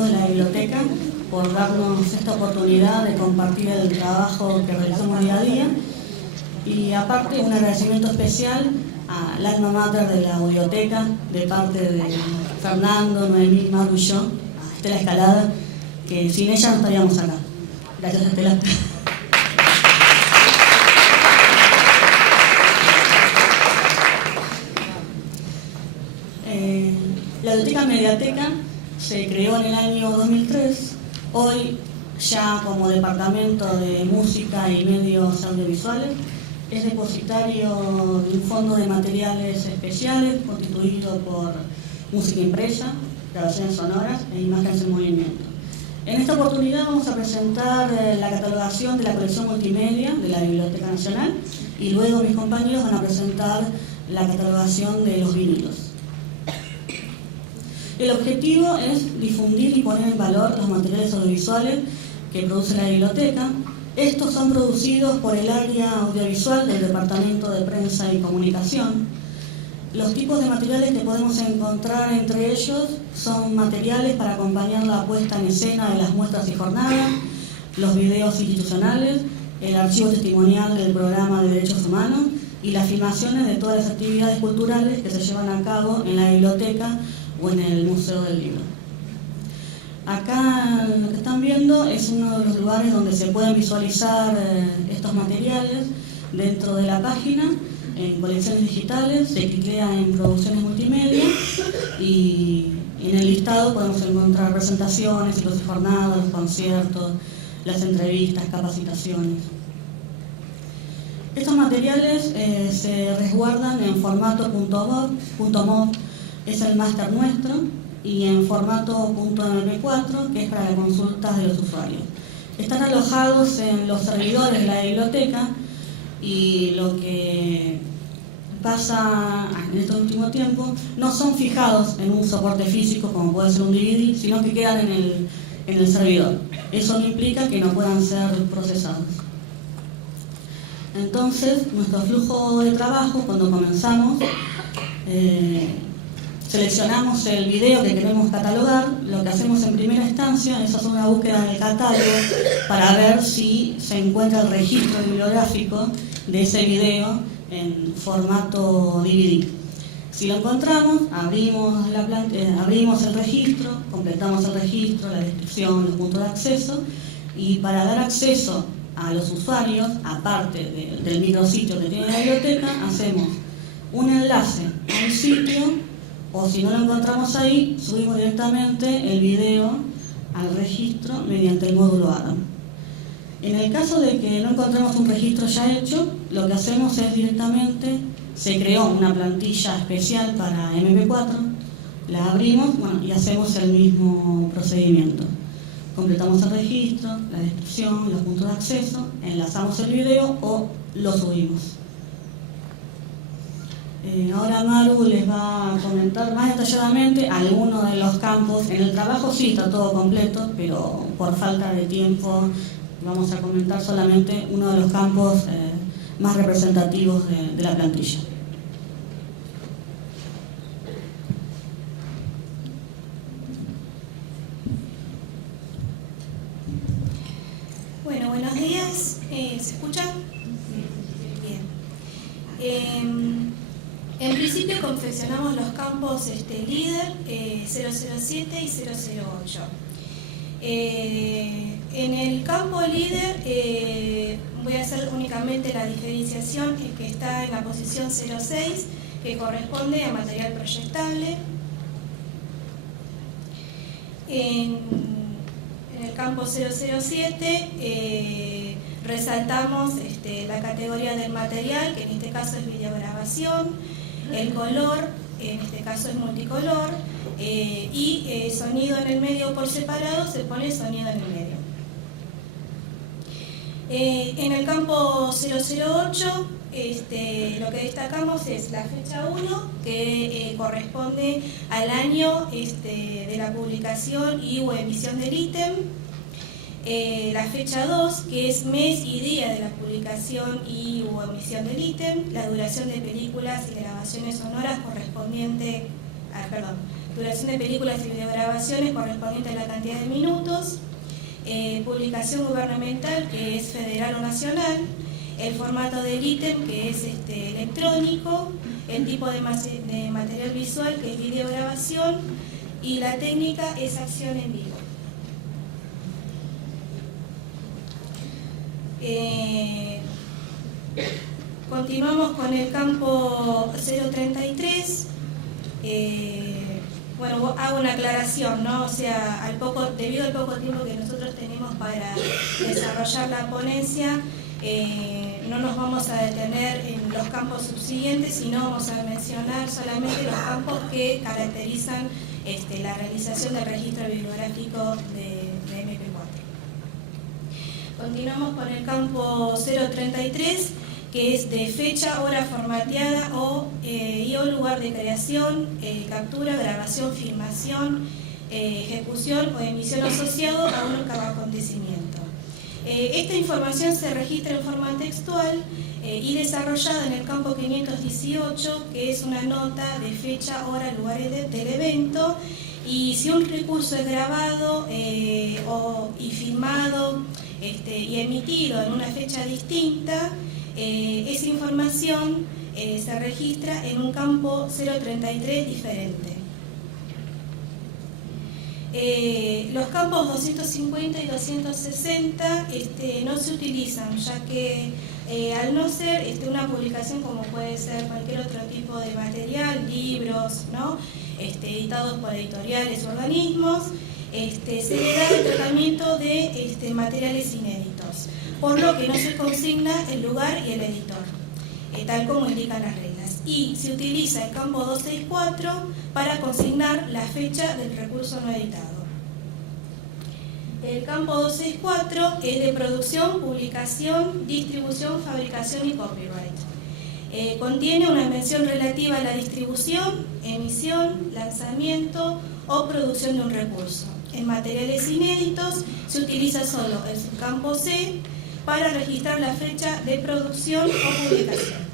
directivos de la biblioteca por darnos esta oportunidad de compartir el trabajo que realizamos día a día. Y aparte, un agradecimiento especial al alma mater de la biblioteca, de parte de Fernando, Noemí, Maru y yo, a Estela Escalada, que sin ella no estaríamos acá. Gracias, Estela. La Biblioteca Mediateca se creó en el año 2003, hoy ya como Departamento de Música y Medios Audiovisuales. Es depositario de un fondo de materiales especiales constituido por música impresa, grabaciones sonoras e imágenes en movimiento. En esta oportunidad vamos a presentar la catalogación de la colección multimedia de la Biblioteca Nacional y luego mis compañeros van a presentar la catalogación de los vinilos. El objetivo es difundir y poner en valor los materiales audiovisuales que produce la biblioteca. Estos son producidos por el área audiovisual del Departamento de Prensa y Comunicación. Los tipos de materiales que podemos encontrar entre ellos son materiales para acompañar la puesta en escena de las muestras y jornadas, los videos institucionales, el archivo testimonial del programa de Derechos Humanos y las filmaciones de todas las actividades culturales que se llevan a cabo en la biblioteca o en el Museo del Libro. Acá lo que están viendo es uno de los lugares donde se pueden visualizar estos materiales dentro de la página, en colecciones digitales, se clicea en producciones multimedia y en el listado podemos encontrar presentaciones, ciclos de jornada, los conciertos, las entrevistas, capacitaciones. Estos materiales se resguardan en formato .mov, es el máster nuestro, y en formato .mp4, que es para las consultas de los usuarios. Están alojados en los servidores de la biblioteca y lo que pasa en este último tiempo no son fijados en un soporte físico como puede ser un DVD, sino que quedan en el servidor. Eso no implica que no puedan ser procesados. Entonces, nuestro flujo de trabajo, cuando comenzamos, seleccionamos el video que queremos catalogar. Lo que hacemos en primera instancia es hacer una búsqueda en el catálogo para ver si se encuentra el registro bibliográfico de ese video en formato DVD. Si lo encontramos, abrimos el registro, completamos el registro, la descripción, los puntos de acceso, y para dar acceso a los usuarios, aparte del micrositio que tiene la biblioteca, hacemos un enlace a un sitio, o si no lo encontramos ahí, subimos directamente el video al registro mediante el módulo Adam. En el caso de que no encontremos un registro ya hecho, lo que hacemos es directamente, se creó una plantilla especial para MP4, la abrimos y hacemos el mismo procedimiento. Completamos el registro, la descripción, los puntos de acceso, enlazamos el video o lo subimos. Ahora Maru les va a comentar más detalladamente algunos de los campos. En el trabajo sí está todo completo, pero por falta de tiempo vamos a comentar solamente uno de los campos más representativos de la plantilla. Bueno, buenos días. ¿Se escucha? Bien. En principio confeccionamos los campos líder, 007 y 008. En el campo líder voy a hacer únicamente la diferenciación que está en la posición 06, que corresponde a material proyectable. En el campo 007 resaltamos la categoría del material, que en este caso es videograbación, el color, en este caso es multicolor, y sonido en el medio por separado, se pone sonido en el medio. En el campo 008 lo que destacamos es la fecha 1, que corresponde al año de la publicación y o emisión del ítem. La fecha 2, que es mes y día de la publicación y o emisión del ítem. La duración de películas y grabaciones sonoras correspondiente duración de películas y videograbaciones correspondiente a la cantidad de minutos, publicación gubernamental, que es federal o nacional, el formato del ítem, que es electrónico, el tipo de material visual, que es videograbación, y la técnica es acción en vivo. Continuamos con el campo 033. Bueno, hago una aclaración, ¿no? O sea, debido al poco tiempo que nosotros tenemos para desarrollar la ponencia, no nos vamos a detener en los campos subsiguientes, sino vamos a mencionar solamente los campos que caracterizan la realización del registro bibliográfico de MP4. Continuamos con el campo 033, que es de fecha, hora formateada y o lugar de creación, captura, grabación, filmación, ejecución o emisión asociado a un acontecimiento. Esta información se registra en forma textual y desarrollada en el campo 518, que es una nota de fecha, hora, lugar del evento, y si un recurso es grabado y filmado y emitido en una fecha distinta, esa información se registra en un campo 033 diferente. Los campos 250 y 260 no se utilizan, ya que al no ser una publicación como puede ser cualquier otro tipo de material, libros, ¿no? Editados por editoriales o organismos, se le da el tratamiento de materiales inéditos, por lo que no se consigna el lugar y el editor, tal como indican las reglas. Y se utiliza el campo 264 para consignar la fecha del recurso no editado. El campo 264 es de producción, publicación, distribución, fabricación y copyright. Contiene una mención relativa a la distribución, emisión, lanzamiento o producción de un recurso. En materiales inéditos se utiliza solo el subcampo C para registrar la fecha de producción o publicación.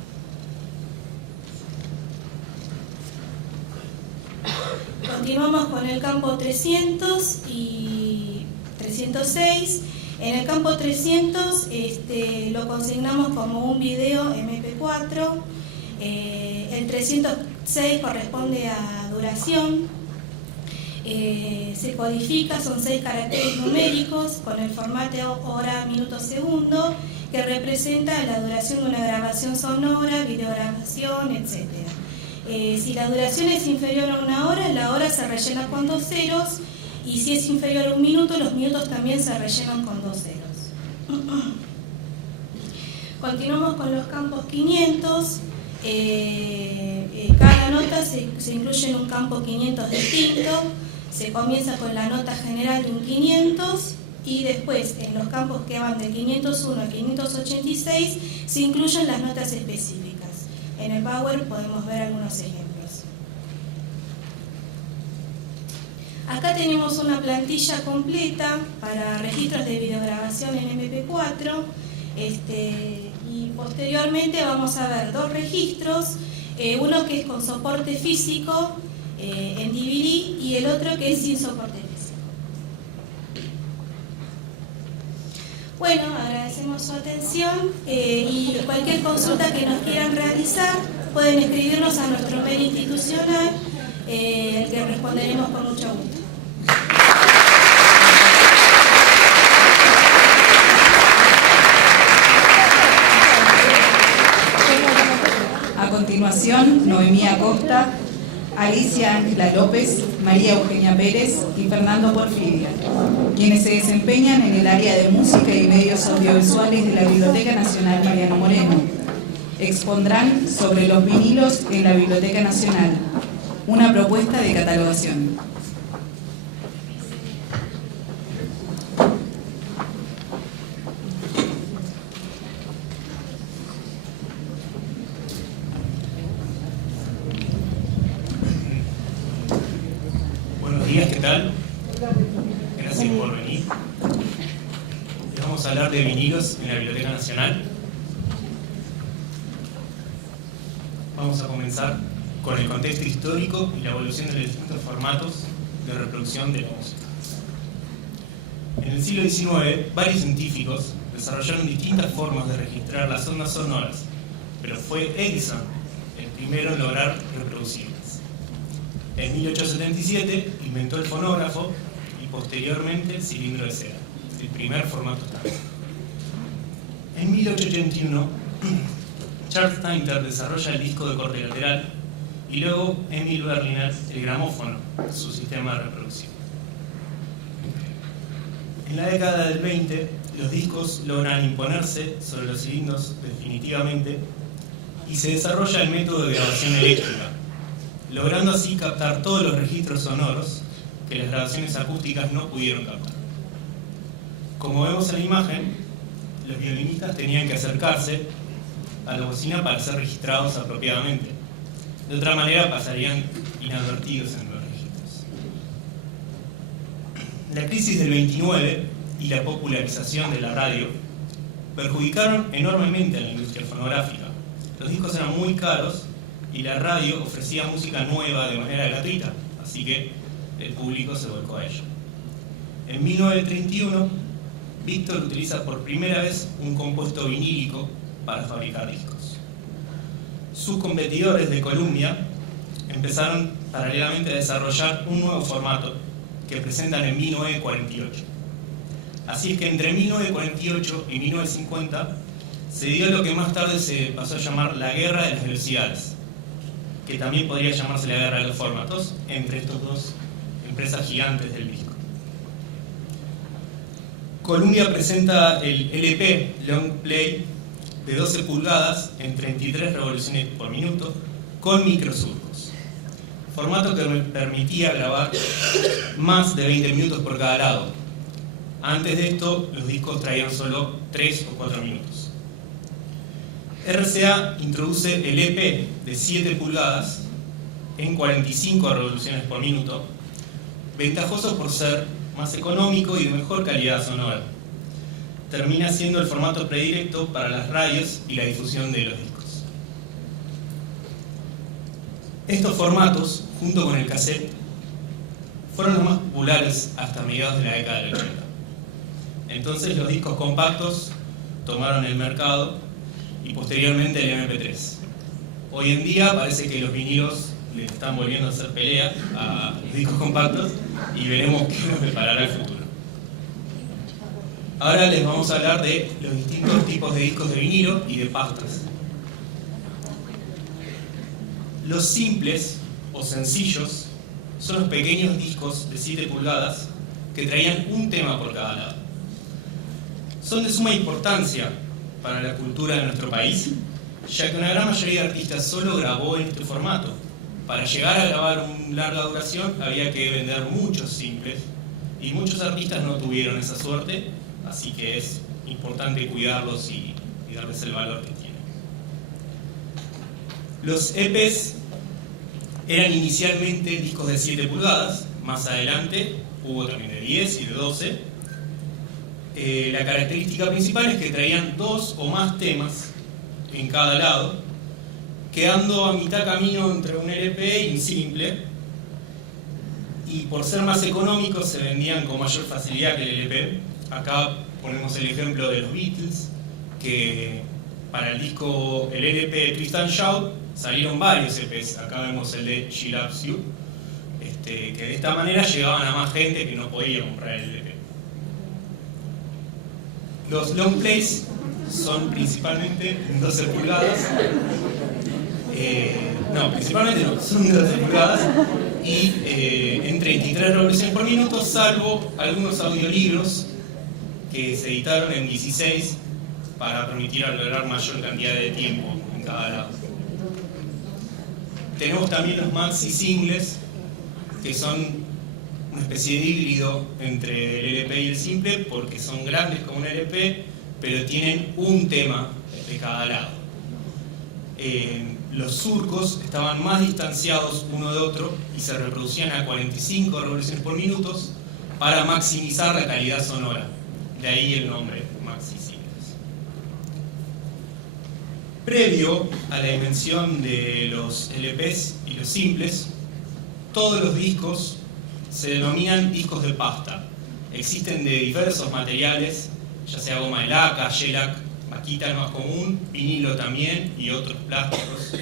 Continuamos con el campo 300 y 306. En el campo 300 lo consignamos como un video MP4. El 306 corresponde a duración. Se codifica, son 6 caracteres numéricos con el formato hora, minuto, segundo, que representa la duración de una grabación sonora, videograbación, etc. Si la duración es inferior a una hora, la hora se rellena con 2 ceros, y si es inferior a un minuto, los minutos también se rellenan con 2 ceros. Continuamos con los campos 500. Cada nota se incluye en un campo 500 distinto. Se comienza con la nota general de un 500 y después en los campos que van de 501 a 586 se incluyen las notas específicas. En el Power podemos ver algunos ejemplos. Acá tenemos una plantilla completa para registros de videograbación en MP4 y posteriormente vamos a ver 2 registros, uno que es con soporte físico en DVD y el otro que es sin soporte físico. Bueno, agradecemos su atención y cualquier consulta que nos quieran realizar pueden escribirnos a nuestro mail institucional, el que responderemos con mucho gusto. A continuación, Noemí Acosta, Alicia Ángela López, María Eugenia Pérez y Fernando Porfiria, quienes se desempeñan en el área de música y medios audiovisuales de la Biblioteca Nacional Mariano Moreno. Expondrán sobre los vinilos en la Biblioteca Nacional, una propuesta de catalogación. ¿Qué tal? Gracias por venir. Vamos a hablar de vinilos en la Biblioteca Nacional. Vamos a comenzar con el contexto histórico y la evolución de los distintos formatos de reproducción de la música. En el siglo XIX, varios científicos desarrollaron distintas formas de registrar las ondas sonoras, pero fue Edison el primero en lograr reproducirlas. En 1877 inventó el fonógrafo y posteriormente el cilindro de cera, el primer formato estándar. En 1881, Charles Tainter desarrolla el disco de corte lateral y luego Emil Berliner el gramófono, su sistema de reproducción. En la década del 20, los discos logran imponerse sobre los cilindros definitivamente y se desarrolla el método de grabación eléctrica, logrando así captar todos los registros sonoros que las grabaciones acústicas no pudieron captar. Como vemos en la imagen, los violinistas tenían que acercarse a la bocina para ser registrados apropiadamente. De otra manera pasarían inadvertidos en los registros. La crisis del 29 y la popularización de la radio perjudicaron enormemente a la industria fonográfica. Los discos eran muy caros y la radio ofrecía música nueva de manera gratuita, así que el público se volcó a ello. En 1931, Victor utiliza por primera vez un compuesto vinílico para fabricar discos. Sus competidores de Columbia empezaron paralelamente a desarrollar un nuevo formato que presentan en 1948. Así es que entre 1948 y 1950 se dio lo que más tarde se pasó a llamar la guerra de las velocidades, que también podría llamarse la guerra de los formatos, entre estas dos empresas gigantes del disco. Columbia presenta el LP Long Play de 12 pulgadas en 33 revoluciones por minuto con microsurcos, formato que me permitía grabar más de 20 minutos por cada lado. Antes de esto, los discos traían solo 3 o 4 minutos. RCA introduce el EP de 7 pulgadas en 45 revoluciones por minuto, ventajoso por ser más económico y de mejor calidad sonora. Termina siendo el formato predilecto para las radios y la difusión de los discos. Estos formatos, junto con el cassette, fueron los más populares hasta mediados de la década del 80. Entonces los discos compactos tomaron el mercado y posteriormente el MP3. Hoy en día parece que los vinilos le están volviendo a hacer pelea a los discos compactos y veremos qué nos deparará el futuro. Ahora les vamos a hablar de los distintos tipos de discos de vinilo y de pastas. Los simples o sencillos son los pequeños discos de 7 pulgadas que traían un tema por cada lado. Son de suma importancia para la cultura de nuestro país, ya que una gran mayoría de artistas solo grabó en este formato. Para llegar a grabar una larga duración había que vender muchos simples y muchos artistas no tuvieron esa suerte, así que es importante cuidarlos y darles el valor que tienen. Los EPs eran inicialmente discos de 7 pulgadas, más adelante hubo también de 10 y de 12. La característica principal es que traían 2 o más temas en cada lado, quedando a mitad camino entre un LP y un simple, y por ser más económicos se vendían con mayor facilidad que el LP. Acá ponemos el ejemplo de los Beatles, que para el disco, el LP Twist and Shout, salieron varios EPs. Acá vemos el de She Loves You, que de esta manera llegaban a más gente que no podía comprar el LP. Los long plays son principalmente 12 pulgadas. Principalmente no, son 12 pulgadas y en 33 revoluciones por minuto, salvo algunos audiolibros que se editaron en 16 para permitir lograr mayor cantidad de tiempo en cada lado. Tenemos también los maxi singles, que son una especie de híbrido entre el LP y el simple, porque son grandes como un LP, pero tienen un tema de cada lado. Los surcos estaban más distanciados uno de otro y se reproducían a 45 revoluciones por minuto para maximizar la calidad sonora. De ahí el nombre maxi singles. Previo a la invención de los LPs y los simples, todos los discos se denominan discos de pasta. Existen de diversos materiales, ya sea goma de laca, shellac, vaquita el más común, vinilo también y otros plásticos.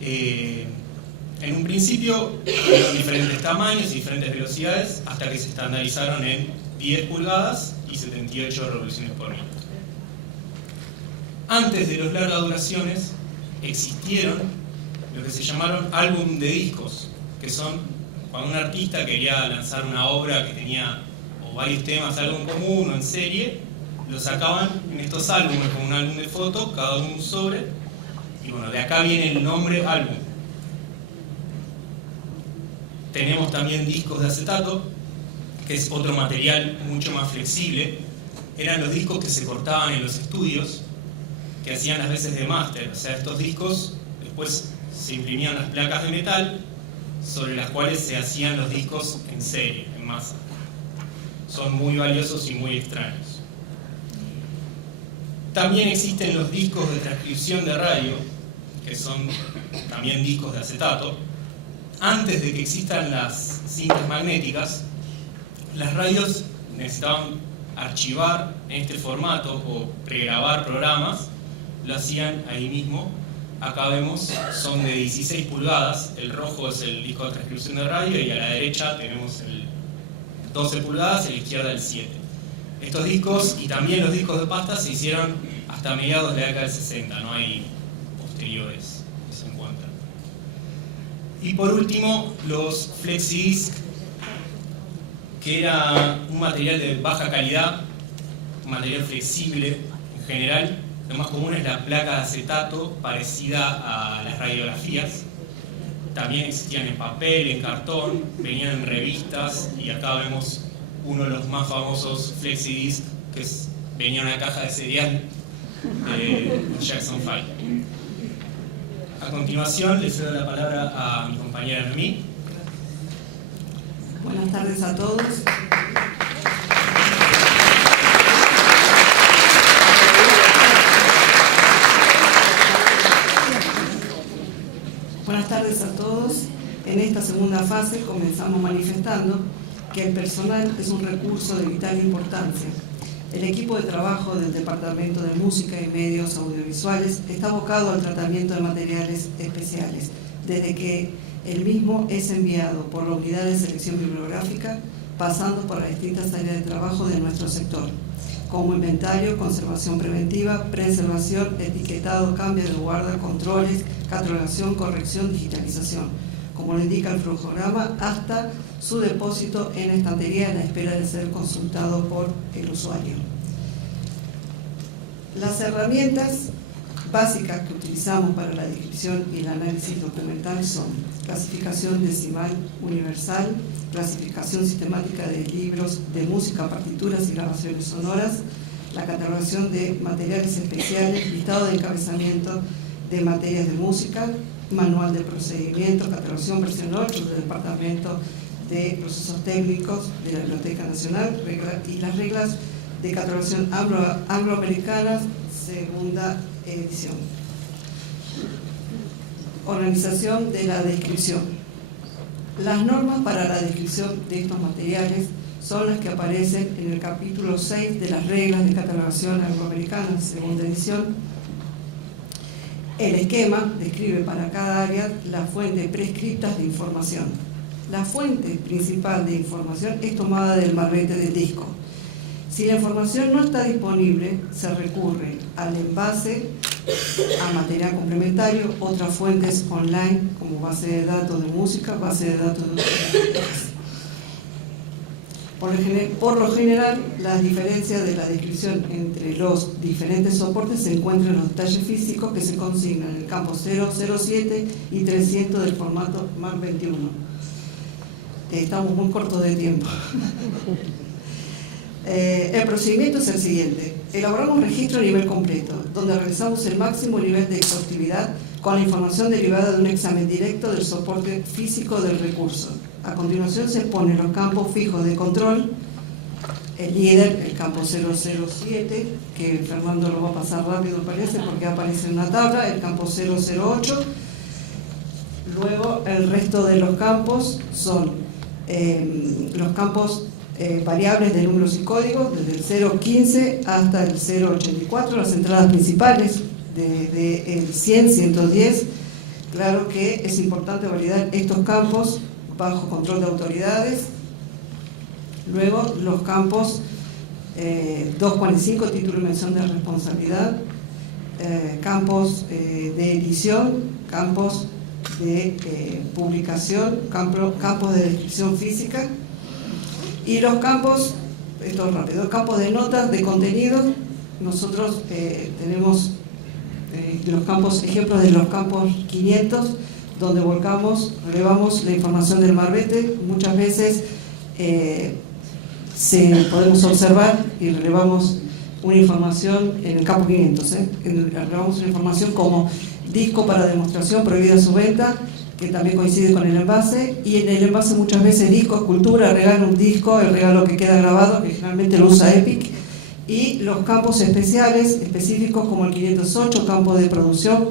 En un principio eran diferentes tamaños y diferentes velocidades hasta que se estandarizaron en 10 pulgadas y 78 revoluciones por minuto. Antes de los largas duraciones existieron lo que se llamaron álbum de discos, que son cuando un artista quería lanzar una obra que tenía o varios temas, algo en común o en serie, lo sacaban en estos álbumes como un álbum de fotos, cada uno un sobre, y bueno, de acá viene el nombre álbum. Tenemos también discos de acetato, que es otro material mucho más flexible. Eran los discos que se cortaban en los estudios, que hacían las veces de máster. O sea, estos discos después se imprimían las placas de metal sobre las cuales se hacían los discos en serie, en masa. Son muy valiosos y muy extraños. También existen los discos de transcripción de radio, que son también discos de acetato. Antes de que existan las cintas magnéticas, las radios necesitaban archivar en este formato o pregrabar programas, lo hacían ahí mismo. Acá vemos, son de 16 pulgadas, el rojo es el disco de transcripción de radio y a la derecha tenemos el 12 pulgadas y a la izquierda el 7. Estos discos y también los discos de pasta se hicieron hasta mediados de la década del 60, no hay posteriores que se encuentran. Y por último, los flexidisc, que era un material de baja calidad, un material flexible en general. Lo más común es la placa de acetato parecida a las radiografías. También existían en papel, en cartón, venían en revistas y acá vemos uno de los más famosos flexidisc, que venía en una caja de cereal de Jackson 5. A continuación le cedo la palabra a mi compañera Noemí. Buenas tardes a todos. Buenas tardes a todos. En esta segunda fase comenzamos manifestando que el personal es un recurso de vital importancia. El equipo de trabajo del Departamento de Música y Medios Audiovisuales está abocado al tratamiento de materiales especiales, desde que el mismo es enviado por la Unidad de Selección Bibliográfica, pasando por las distintas áreas de trabajo de nuestro sector, como inventario, conservación preventiva, preservación, etiquetado, cambio de guarda, controles, catalogación, corrección, digitalización, como lo indica el flujograma, hasta su depósito en estantería en la espera de ser consultado por el usuario. Las herramientas básicas que utilizamos para la descripción y el análisis documental son clasificación decimal universal, clasificación sistemática de libros de música, partituras y grabaciones sonoras, la catalogación de materiales especiales, listado de encabezamiento de materias de música, manual de procedimiento, catalogación versión 8 del Departamento de Procesos Técnicos de la Biblioteca Nacional y las reglas de catalogación angloamericanas, segunda edición. Organización de la descripción. Las normas para la descripción de estos materiales son las que aparecen en el capítulo 6 de las reglas de catalogación angloamericanas, segunda edición. El esquema describe para cada área las fuentes prescriptas de información. La fuente principal de información es tomada del marbete del disco. Si la información no está disponible, se recurre al envase, a material complementario, otras fuentes online como base de datos de música, base de datos de Por lo general, las diferencias de la descripción entre los diferentes soportes se encuentran en los detalles físicos que se consignan en el campo 007 y 300 del formato MAC 21. Estamos muy cortos de tiempo. El procedimiento es el siguiente. Elaboramos un registro a nivel completo, donde realizamos el máximo nivel de exhaustividad con la información derivada de un examen directo del soporte físico del recurso. A continuación se exponen los campos fijos de control el líder, el campo 007, que Fernando lo va a pasar rápido, parece, porque aparece en una tabla, el campo 008. Luego, el resto de los campos son los campos variables de números y códigos, desde el 015 hasta el 084, las entradas principales desde el 100, 110. Claro que es importante validar estos campos bajo control de autoridades. Luego, los campos 245, título y mención de responsabilidad, campos de edición, campos de publicación, campos de descripción física, y los campos, esto es rápido, campos de notas, de contenidos. Nosotros tenemos los campos, ejemplos de los campos 500, donde relevamos la información del marbete. Muchas veces podemos observar y relevamos una información en el campo 500, relevamos una información como disco para demostración, prohibida su venta, que también coincide con el envase, y en el envase muchas veces disco, escultura, regalo un disco, el regalo que queda grabado, que generalmente lo usa Epic, y los campos especiales, específicos como el 508, campo de producción,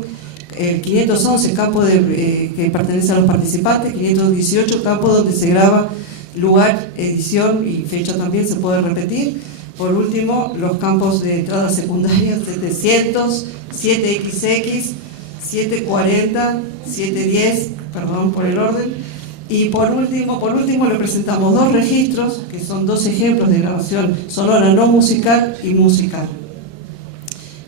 el 511, campo que pertenece a los participantes, 518, campo donde se graba, lugar, edición y fecha también se puede repetir. Por último, los campos de entrada secundaria, 700, 7XX, 740, 710, perdón por el orden. Y por último le presentamos dos registros, que son dos ejemplos de grabación sonora no musical y musical.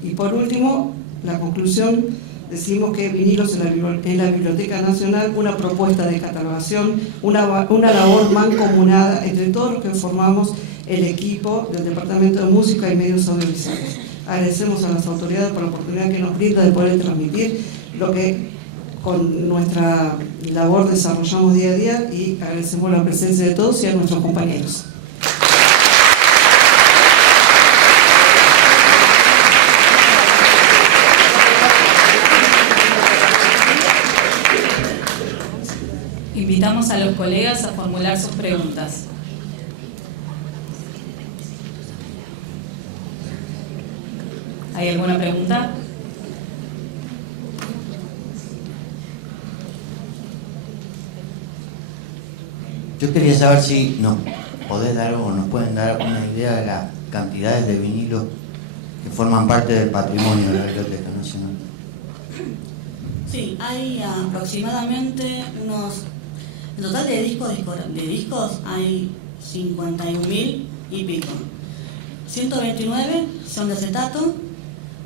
Y por último, la conclusión, decimos que Vinilos en la Biblioteca Nacional, una propuesta de catalogación, una labor mancomunada entre todos los que formamos el equipo del Departamento de Música y Medios Audiovisuales. Agradecemos a las autoridades por la oportunidad que nos brinda de poder transmitir lo que con nuestra labor desarrollamos día a día, y agradecemos la presencia de todos y a nuestros compañeros. Invitamos a los colegas a formular sus preguntas. ¿Hay alguna pregunta? Yo quería saber si nos podés dar o nos pueden dar una idea de las cantidades de vinilos que forman parte del patrimonio de la Biblioteca Nacional. Sí, hay aproximadamente en total de discos hay 51.000 y pico. 129 son de acetato,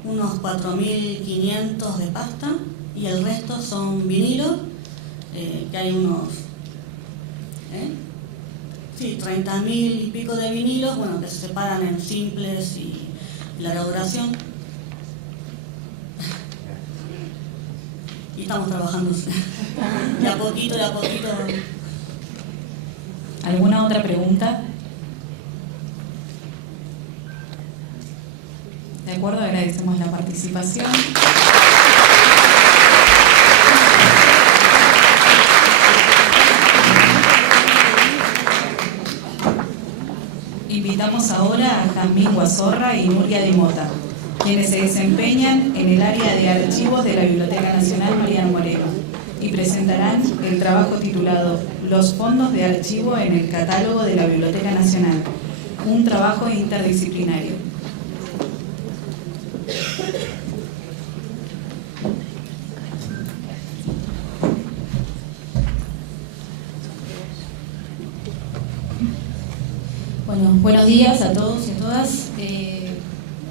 unos 4.500 de pasta, y el resto son vinilos, que hay unos 30.000 y pico de vinilos, bueno, que se separan en simples y larga duración. Y estamos trabajando de a poquito. ¿Alguna otra pregunta? De acuerdo, agradecemos la participación. Invitamos ahora a Jazmín Guazorra y Nuria Di Mota, quienes se desempeñan en el área de archivos de la Biblioteca Nacional Mariano Moreno, y presentarán el trabajo titulado Los fondos de archivo en el catálogo de la Biblioteca Nacional, un trabajo interdisciplinario. Bueno, buenos días a todos y a todas.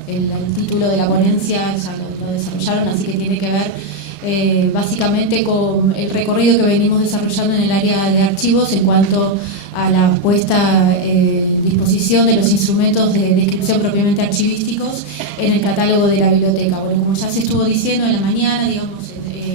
El título de la ponencia ya lo desarrollaron, así que tiene que ver básicamente con el recorrido que venimos desarrollando en el área de archivos en cuanto a la puesta en disposición de los instrumentos de descripción propiamente archivísticos en el catálogo de la biblioteca. Bueno, como ya se estuvo diciendo en la mañana, digamos,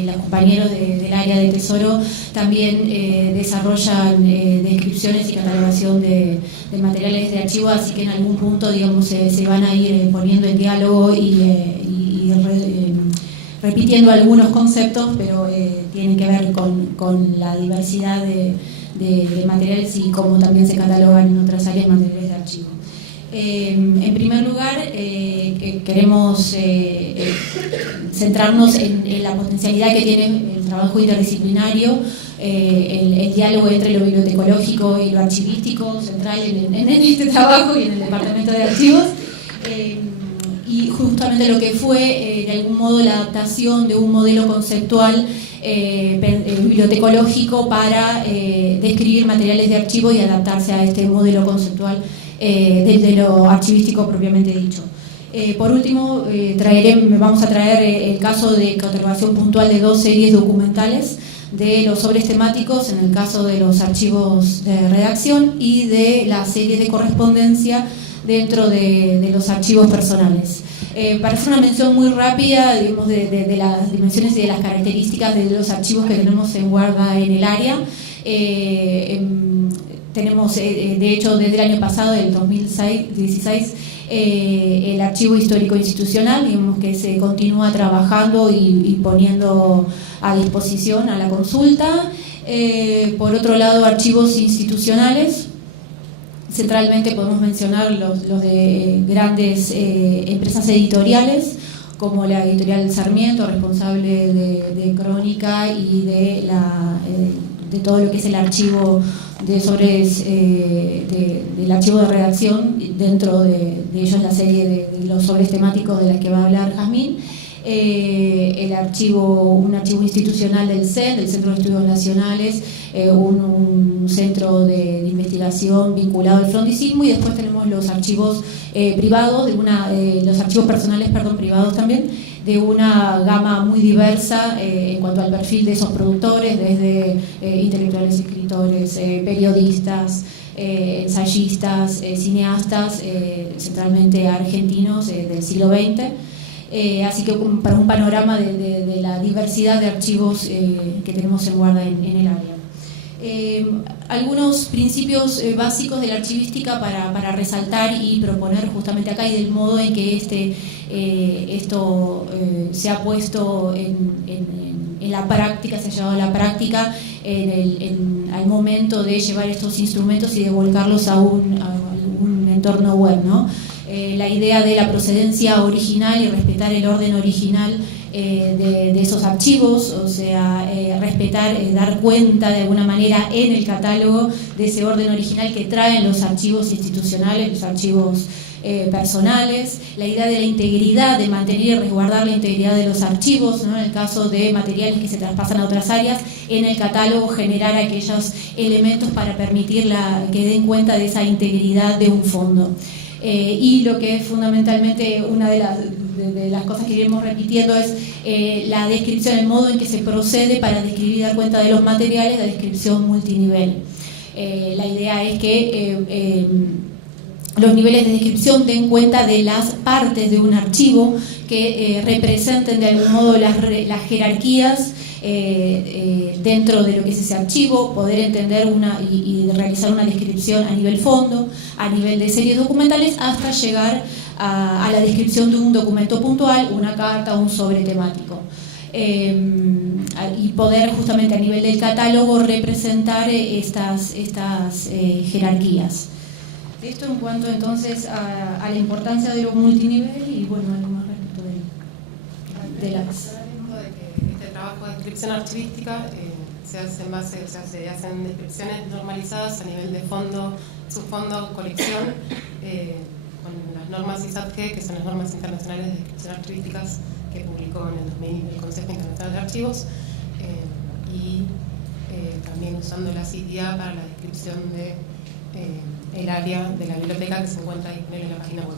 los compañeros del área de Tesoro también desarrollan descripciones y catalogación de materiales de archivo, así que en algún punto, digamos, se van a ir poniendo en diálogo y repitiendo algunos conceptos, pero tienen que ver con la diversidad de de materiales y cómo también se catalogan en otras áreas materiales de archivo. En primer lugar, queremos centrarnos en la potencialidad que tiene el trabajo interdisciplinario, el diálogo entre lo bibliotecológico y lo archivístico, central en este trabajo y en el departamento de archivos, y justamente lo que fue de algún modo la adaptación de un modelo conceptual bibliotecológico para describir materiales de archivo y adaptarse a este modelo conceptual de lo archivístico propiamente dicho. Por último, vamos a traer el caso de catalogación puntual de 2 series documentales de los sobres temáticos, en el caso de los archivos de redacción, y de las series de correspondencia dentro de los archivos personales. Para hacer una mención muy rápida, digamos, de las dimensiones y de las características de los archivos que tenemos en guarda en el área, tenemos, de hecho, desde el año pasado, del 2016, el archivo histórico institucional, digamos, que se continúa trabajando y poniendo a disposición a la consulta. Por otro lado, archivos institucionales. Centralmente podemos mencionar los de grandes empresas editoriales, como la editorial Sarmiento, responsable de Crónica y de todo lo que es el archivo de sobres, del archivo de redacción, dentro de ellos la serie de los sobres temáticos de la que va a hablar Jazmín. Un archivo institucional del CEN, del Centro de Estudios Nacionales, un centro de investigación vinculado al frondicismo, y después tenemos los archivos privados, los archivos personales, privados también, de una gama muy diversa en cuanto al perfil de esos productores, desde intelectuales, escritores, periodistas, ensayistas, cineastas, centralmente argentinos del siglo XX. Así que para un panorama de la diversidad de archivos que tenemos en guarda en el área. Algunos principios básicos de la archivística para resaltar y proponer justamente acá, y del modo en que esto se ha puesto en la práctica, se ha llevado a la práctica al momento de llevar estos instrumentos y de volcarlos a un entorno web, ¿no? La idea de la procedencia original y respetar el orden original de esos archivos, o sea, respetar, dar cuenta de alguna manera en el catálogo de ese orden original que traen los archivos institucionales, los archivos personales, la idea de la integridad, de mantener y resguardar la integridad de los archivos, ¿no? En el caso de materiales que se traspasan a otras áreas, en el catálogo generar aquellos elementos para permitir que den cuenta de esa integridad de un fondo. Y lo que es fundamentalmente una de las cosas que iremos repitiendo es la descripción, el modo en que se procede para describir y dar cuenta de los materiales, la descripción multinivel. La idea es que los niveles de descripción den cuenta de las partes de un archivo que representen de algún modo las jerarquías dentro de lo que es ese archivo, poder entender y realizar una descripción a nivel fondo, a nivel de series documentales, hasta llegar a la descripción de un documento puntual, una carta, un sobre temático. Y poder justamente a nivel del catálogo representar estas jerarquías. Esto en cuanto entonces a la importancia de lo multinivel y bueno, algo más respecto de las... trabajo de descripción archivística se hacen descripciones normalizadas a nivel de fondo, subfondo, colección, con las normas ISATG, que son las normas internacionales de descripción archivísticas que publicó en el 2000 el Consejo Internacional de Archivos, y también usando la CIDIA para la descripción de el área de la biblioteca que se encuentra disponible en la página web.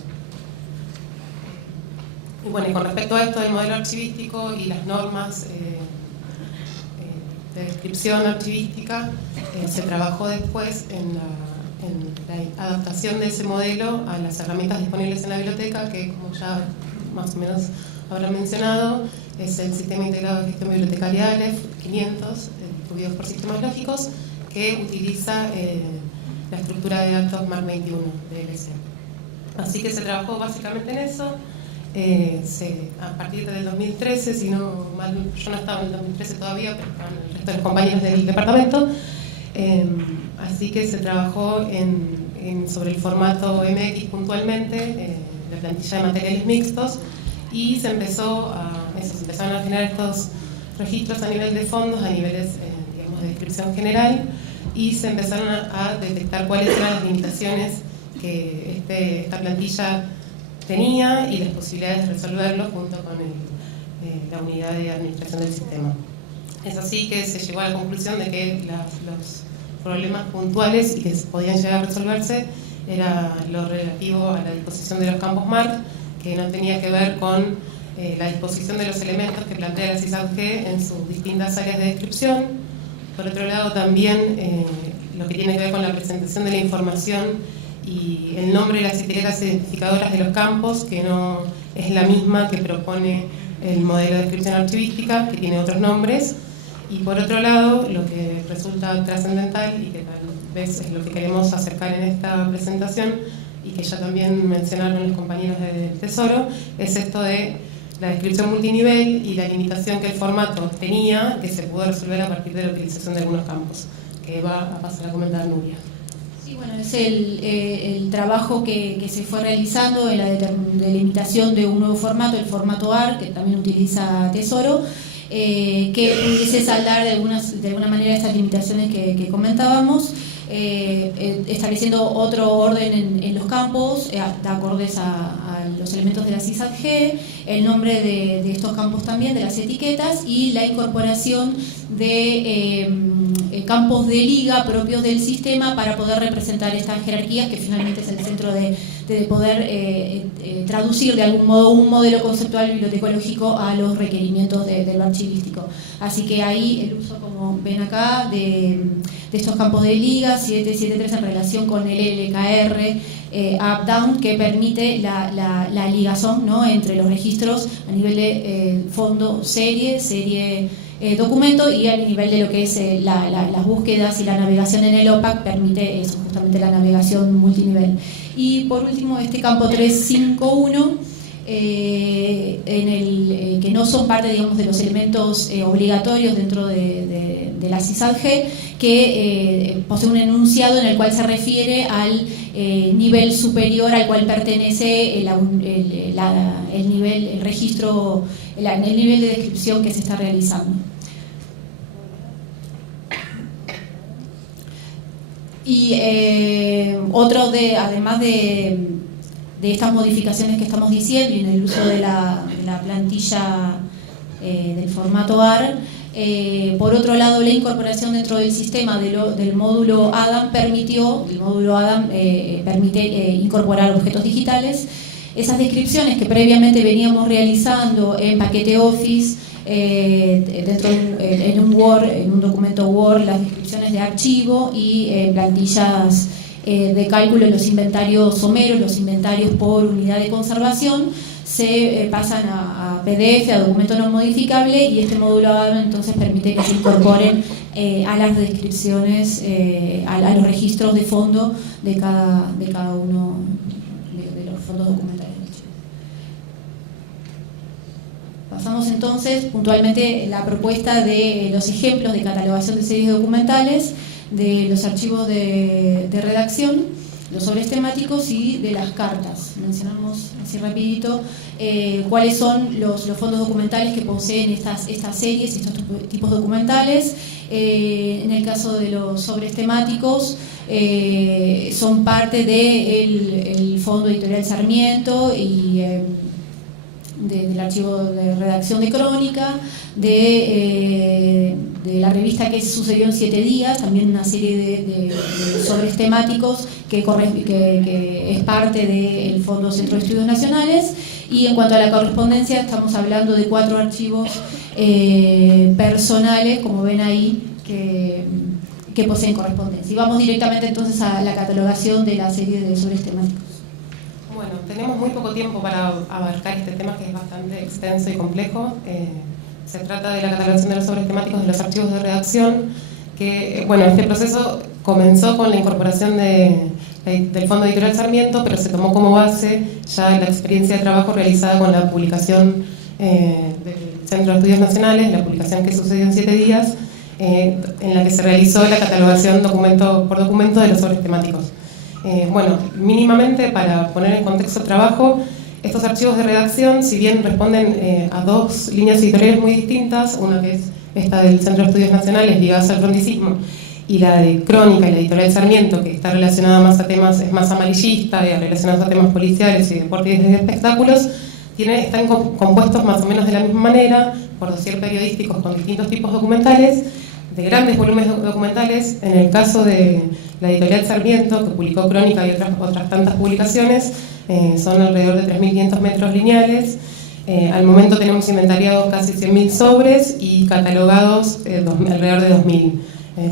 Y bueno, y con respecto a esto del modelo archivístico y las normas de descripción archivística, se trabajó después en la adaptación de ese modelo a las herramientas disponibles en la biblioteca, que como ya más o menos habrán mencionado, es el Sistema Integrado de Gestión Bibliotecaria ALEF 500, distribuidos por sistemas lógicos, que utiliza la estructura de datos MAR 21 de LC. Así que se trabajó básicamente en eso. A partir del 2013, si no mal, yo no estaba en el 2013 todavía, pero estaban el resto de los compañeros del departamento, Así que se trabajó sobre el formato MX puntualmente, la plantilla de materiales mixtos, y se empezaron a generar estos registros a nivel de fondos, a niveles digamos, de descripción general, y se empezaron a detectar cuáles eran las limitaciones que esta plantilla tenía y las posibilidades de resolverlo junto con la unidad de administración del sistema. Es así que se llegó a la conclusión de que los problemas puntuales y que podían llegar a resolverse era lo relativo a la disposición de los campos MARC, que no tenía que ver con la disposición de los elementos que plantea la CISAD-G en sus distintas áreas de descripción. Por otro lado, también lo que tiene que ver con la presentación de la información y el nombre de las etiquetas identificadoras de los campos, que no es la misma que propone el modelo de descripción archivística, que tiene otros nombres. Y por otro lado, lo que resulta trascendental y que tal vez es lo que queremos acercar en esta presentación y que ya también mencionaron los compañeros del Tesoro, es esto de la descripción multinivel y la limitación que el formato tenía, que se pudo resolver a partir de la utilización de algunos campos, que va a pasar a comentar Nuria. Sí, bueno, es el trabajo que se fue realizando en la delimitación de un nuevo formato, el formato AR, que también utiliza Tesoro, que pudiese saldar de alguna manera estas limitaciones que comentábamos, estableciendo otro orden en los campos, acordes a los elementos de la CISAD-G, el nombre de estos campos también, de las etiquetas, y la incorporación de campos de liga propios del sistema para poder representar estas jerarquías, que finalmente es el centro de poder traducir de algún modo un modelo conceptual bibliotecológico a los requerimientos de lo archivístico. Así que ahí el uso, como ven acá, de estos campos de liga, 773 en relación con el LKR, up-down, que permite la ligazón, ¿no?, entre los registros a nivel de fondo serie documento, y a nivel de lo que es las búsquedas y la navegación en el OPAC permite eso, justamente la navegación multinivel. Y por último, este campo 351, que no son parte, digamos, de los elementos obligatorios dentro de la CISAD-G, que posee un enunciado en el cual se refiere al nivel superior al cual pertenece el nivel de descripción que se está realizando. Y además de estas modificaciones que estamos diciendo y en el uso de la plantilla del formato AR, por otro lado, la incorporación dentro del sistema del módulo ADAM permite incorporar objetos digitales. Esas descripciones que previamente veníamos realizando en paquete Office, en un Word, en un documento Word, las descripciones de archivo y plantillas de cálculo, los inventarios someros, los inventarios por unidad de conservación, se pasan a PDF, a documento no modificable, y este módulo ADAM entonces permite que se incorporen a las descripciones, a los registros de fondo de cada uno de los fondos documentales. Pasamos entonces puntualmente la propuesta de los ejemplos de catalogación de series documentales, de los archivos de redacción, los sobres temáticos y de las cartas. Mencionamos así rapidito cuáles son los fondos documentales que poseen estas series, estos tipos documentales. En el caso de los sobres temáticos, son parte del Fondo Editorial Sarmiento y del archivo de redacción de crónica, de la revista que sucedió en 7 días, también una serie de sobres temáticos que es parte del Fondo Centro de Estudios Nacionales. Y en cuanto a la correspondencia, estamos hablando de 4 archivos personales, como ven ahí, que poseen correspondencia. Y vamos directamente entonces a la catalogación de la serie de sobres temáticos. Bueno, tenemos muy poco tiempo para abarcar este tema, que es bastante extenso y complejo. Se trata de la catalogación de los sobres temáticos de los archivos de redacción, que, bueno, este proceso comenzó con la incorporación del Fondo Editorial Sarmiento, pero se tomó como base ya la experiencia de trabajo realizada con la publicación del Centro de Estudios Nacionales, la publicación que sucedió en 7 días, en la que se realizó la catalogación documento por documento de los sobres temáticos. Bueno, mínimamente para poner en contexto el trabajo, estos archivos de redacción, si bien responden a dos líneas editoriales muy distintas, una que es esta del Centro de Estudios Nacionales ligadas al frondicismo, y la de Crónica y la editorial Sarmiento, que está relacionada más a temas, es más amarillista, relacionados a temas policiales y deportes y espectáculos, están compuestos más o menos de la misma manera, por dossier periodísticos con distintos tipos documentales, de grandes volúmenes documentales. En el caso de la editorial Sarmiento, que publicó Crónica y otras tantas publicaciones, son alrededor de 3.500 metros lineales. Al momento tenemos inventariados casi 100.000 sobres y catalogados alrededor de 2.000.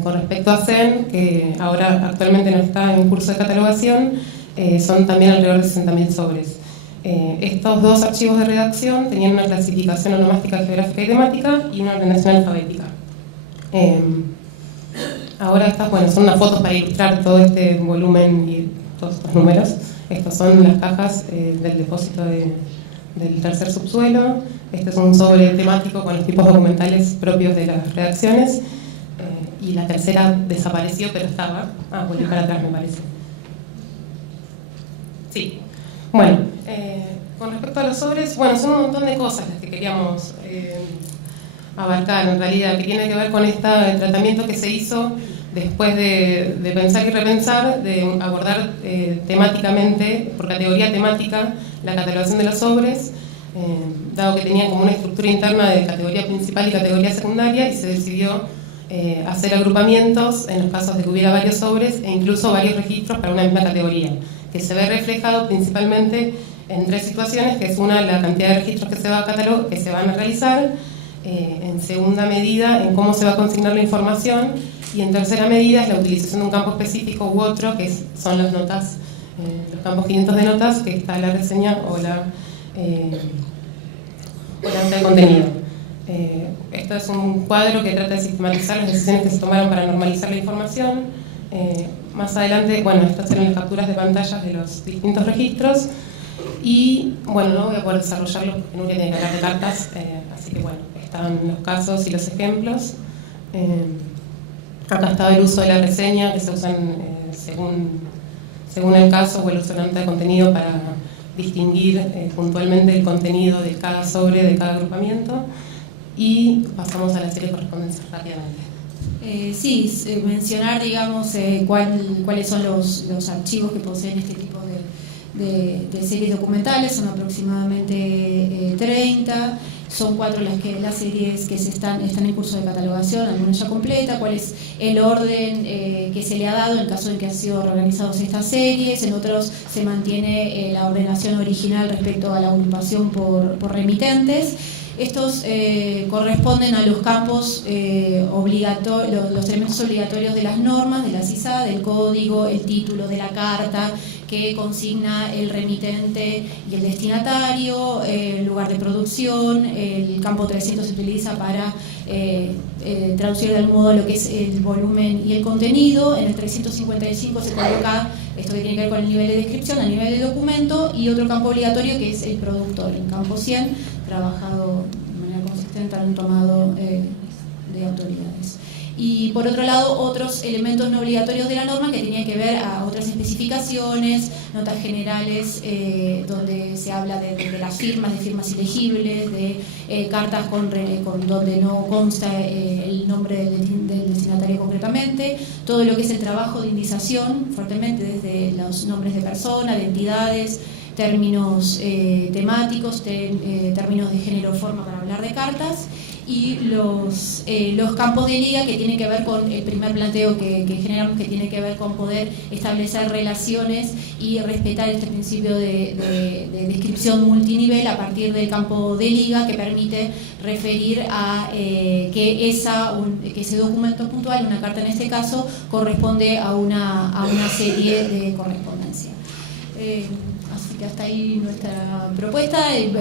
Con respecto a CEN, que ahora actualmente no está en curso de catalogación, son también alrededor de 60.000 sobres. Estos dos archivos de redacción tenían una clasificación onomástica, geográfica y temática y una ordenación alfabética. Ahora estas, bueno, son unas fotos para ilustrar todo este volumen y todos estos números. Estas son las cajas del depósito del tercer subsuelo. Este es un sobre temático con los tipos documentales propios de las redacciones. Y la tercera desapareció, pero estaba. Volví para atrás, me parece. Sí. Bueno, con respecto a los sobres, bueno, son un montón de cosas las que queríamos abarcar en realidad, que tiene que ver con el tratamiento que se hizo después de pensar y repensar, de abordar temáticamente, por categoría temática, la catalogación de los sobres, dado que tenían como una estructura interna de categoría principal y categoría secundaria, y se decidió hacer agrupamientos en los casos de que hubiera varios sobres e incluso varios registros para una misma categoría, que se ve reflejado principalmente en tres situaciones, que es una, la cantidad de registros que se van a realizar, en segunda medida, en cómo se va a consignar la información, y en tercera medida es la utilización de un campo específico u otro, que son las notas, los campos 500 de notas, que está la reseña o la nota de contenido. Esto es un cuadro que trata de sistematizar las decisiones que se tomaron para normalizar la información. Más adelante, bueno, estas eran las capturas de pantallas de los distintos registros, y bueno, no voy a poder desarrollarlo porque nunca tiene que hablar de cartas, así que bueno, están los casos y los ejemplos. Acá estaba el uso de la reseña, que se usan según el caso, o el uso de la nota de contenido para distinguir puntualmente el contenido de cada sobre, de cada agrupamiento. Y pasamos a la serie de correspondencias rápidamente. Sí, mencionar, digamos, cuáles son los archivos que poseen este tipo de series documentales. Son aproximadamente 30. Son 4 las series que están en curso de catalogación, algunas ya completa. Cuál es el orden que se le ha dado en caso de que han sido reorganizadas estas series. En otros se mantiene la ordenación original respecto a la agrupación por remitentes. Estos corresponden a los campos obligatorios, los elementos obligatorios de las normas, de la CISA, del código, el título de la carta que consigna el remitente y el destinatario, el lugar de producción. El campo 300 se utiliza para traducir de algún modo lo que es el volumen y el contenido. En el 355 se coloca esto que tiene que ver con el nivel de descripción, el nivel de documento, y otro campo obligatorio que es el productor. En campo 100, trabajado de manera consistente, han tomado de autoridades. Y por otro lado, otros elementos no obligatorios de la norma que tenían que ver a otras especificaciones, notas generales, donde se habla de las firmas, de firmas ilegibles, de cartas con donde no consta el nombre del destinatario concretamente, todo lo que es el trabajo de indización, fuertemente desde los nombres de personas, de entidades, términos temáticos, términos de género o forma para hablar de cartas, y los campos de liga, que tienen que ver con el primer planteo que generamos, que tiene que ver con poder establecer relaciones y respetar este principio de descripción multinivel a partir del campo de liga, que permite referir a que ese documento puntual, una carta en este caso, corresponde a una serie de correspondencia. Así que hasta ahí nuestra propuesta.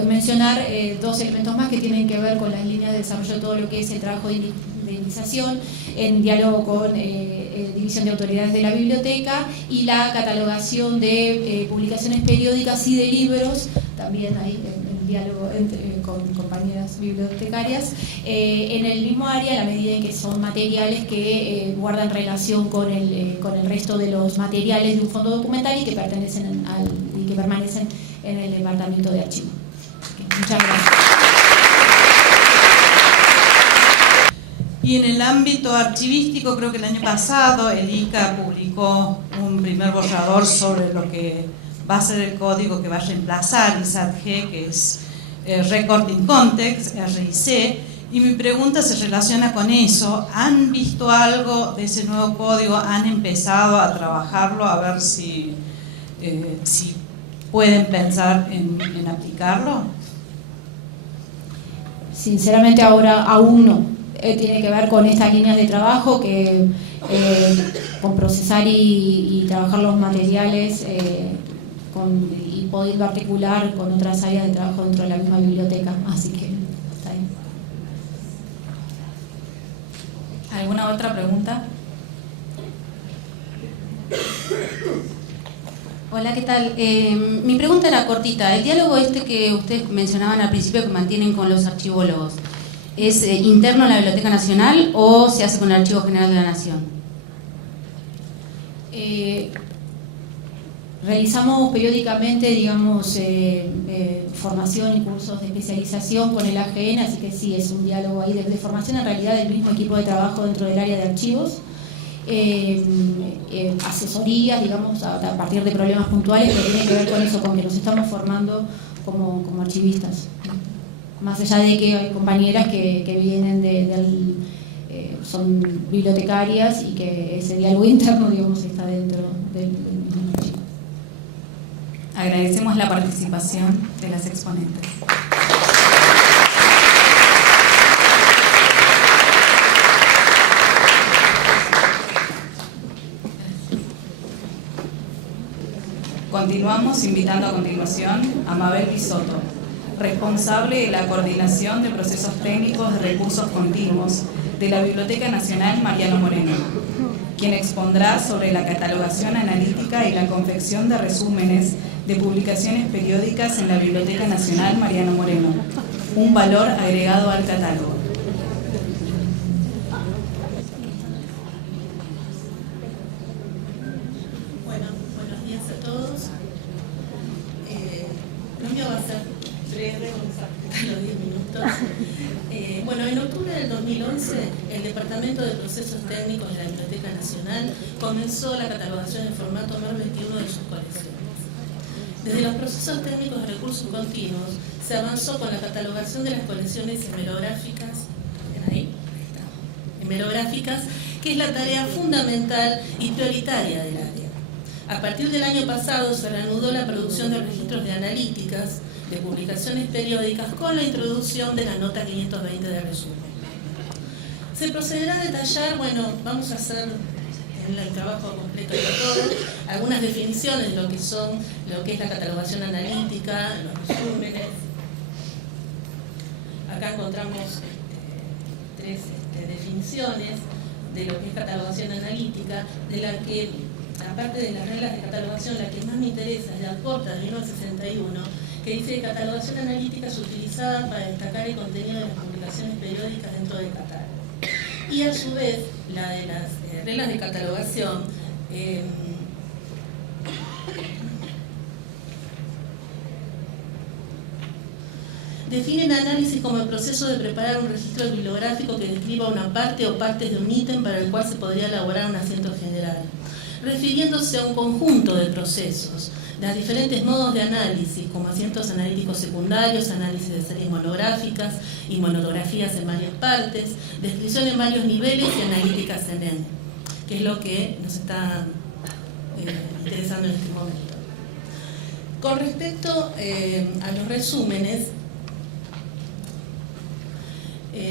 Mencionar 2 elementos más que tienen que ver con las líneas de desarrollo de todo lo que es el trabajo de indización, en diálogo con División de Autoridades de la Biblioteca, y la catalogación de publicaciones periódicas y de libros, también ahí en diálogo con compañeras bibliotecarias, en el mismo área, a la medida en que son materiales que guardan relación con el resto de los materiales de un fondo documental y que permanecen en el departamento de archivo. Muchas gracias. Y en el ámbito archivístico, creo que el año pasado el ICA publicó un primer borrador sobre lo que va a ser el código que va a reemplazar ISAT-G, que es Recording Context, RIC, y mi pregunta se relaciona con eso. ¿Han visto algo de ese nuevo código? ¿Han empezado a trabajarlo a ver si pueden pensar en aplicarlo? Sinceramente ahora aún no. Tiene que ver con estas líneas de trabajo, que con procesar y trabajar los materiales y poderlo articular con otras áreas de trabajo dentro de la misma biblioteca. Así que está ahí. ¿Alguna otra pregunta? Hola, ¿qué tal? Mi pregunta era cortita. El diálogo que ustedes mencionaban al principio que mantienen con los archivólogos, ¿es interno a la Biblioteca Nacional o se hace con el Archivo General de la Nación? Realizamos periódicamente, digamos, formación y cursos de especialización con el AGN, así que sí, es un diálogo ahí de formación, en realidad del mismo equipo de trabajo dentro del área de archivos, asesorías, digamos, a partir de problemas puntuales que tienen que ver con eso, con que nos estamos formando como archivistas. Más allá de que hay compañeras que vienen son bibliotecarias y que ese diálogo interno, digamos, está dentro del mismo archivo. Agradecemos la participación de las exponentes. Continuamos invitando a continuación a Mabel Bisotto, responsable de la coordinación de procesos técnicos de recursos continuos de la Biblioteca Nacional Mariano Moreno, quien expondrá sobre la catalogación analítica y la confección de resúmenes de publicaciones periódicas en la Biblioteca Nacional Mariano Moreno, un valor agregado al catálogo. Bueno, buenos días a todos. Lo mío va a ser breve, vamos a respetar los 10 minutos. Bueno, en octubre del 2011, el Departamento de Procesos Técnicos de la Biblioteca Nacional comenzó la catalogación en formato MAR 21 de sus colecciones. Desde los procesos técnicos de recursos continuos se avanzó con la catalogación de las colecciones hemerográficas, que es la tarea fundamental y prioritaria del área. A partir del año pasado se reanudó la producción de registros de analíticas, de publicaciones periódicas, con la introducción de la nota 520 de resumen. Se procederá a detallar, vamos a hacer el trabajo completo de todo, algunas definiciones de lo que es la catalogación analítica, los resúmenes. Acá encontramos tres definiciones de lo que es catalogación analítica, de la que, aparte de las reglas de catalogación, la que más me interesa es la corta de 1961, que dice que catalogación analítica es utilizada para destacar el contenido de las publicaciones periódicas dentro del catálogo. Y a su vez, la de las reglas de catalogación define el análisis como el proceso de preparar un registro bibliográfico que describa una parte o partes de un ítem para el cual se podría elaborar un asiento general, refiriéndose a un conjunto de procesos, los diferentes modos de análisis, como asientos analíticos secundarios, análisis de series monográficas y monografías en varias partes, descripción en varios niveles y analíticas en N, que es lo que nos está interesando en este momento. Con respecto a los resúmenes,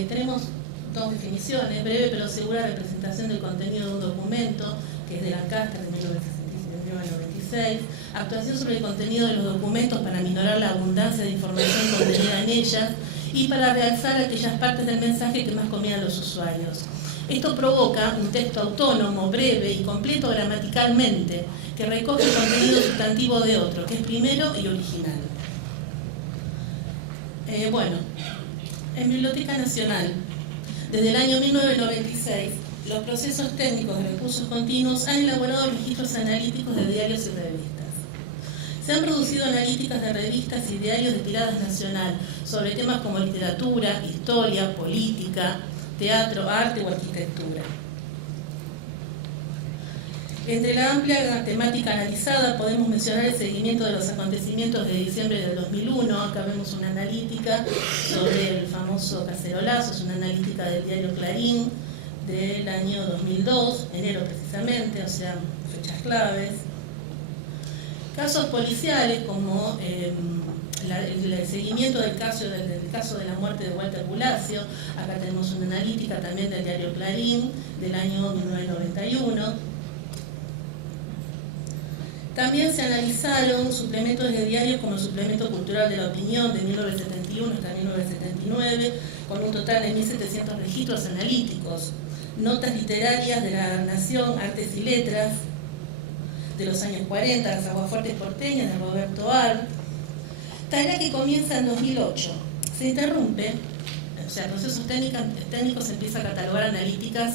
tenemos dos definiciones: breve pero segura representación del contenido de un documento, que es de Lancaster de 1996, actuación sobre el contenido de los documentos para minorar la abundancia de información contenida en ellas y para realzar aquellas partes del mensaje que más convienen a los usuarios. Esto provoca un texto autónomo, breve y completo gramaticalmente, que recoge el contenido sustantivo de otro, que es primero y original. Bueno, en Biblioteca Nacional, desde el año 1996, los procesos técnicos de recursos continuos han elaborado registros analíticos de diarios y revistas. Se han producido analíticas de revistas y diarios de tirada nacional sobre temas como literatura, historia, política, teatro, arte o arquitectura. Entre la amplia temática analizada podemos mencionar el seguimiento de los acontecimientos de diciembre del 2001. Acá vemos una analítica sobre el famoso cacerolazo, es una analítica del diario Clarín del año 2002, enero precisamente, o sea, fechas claves. Casos policiales como el seguimiento del caso de la muerte de Walter Bulacio. Acá tenemos una analítica también del diario Clarín del año 1991. También se analizaron suplementos de diarios como el Suplemento Cultural de la Opinión de 1971 hasta 1979, con un total de 1.700 registros analíticos. Notas literarias de La Nación, Artes y Letras, de los años 40, Las Aguafuertes Porteñas, de Roberto Ar. Tarea que comienza en 2008. Se interrumpe, o sea, procesos técnicos se empieza a catalogar analíticas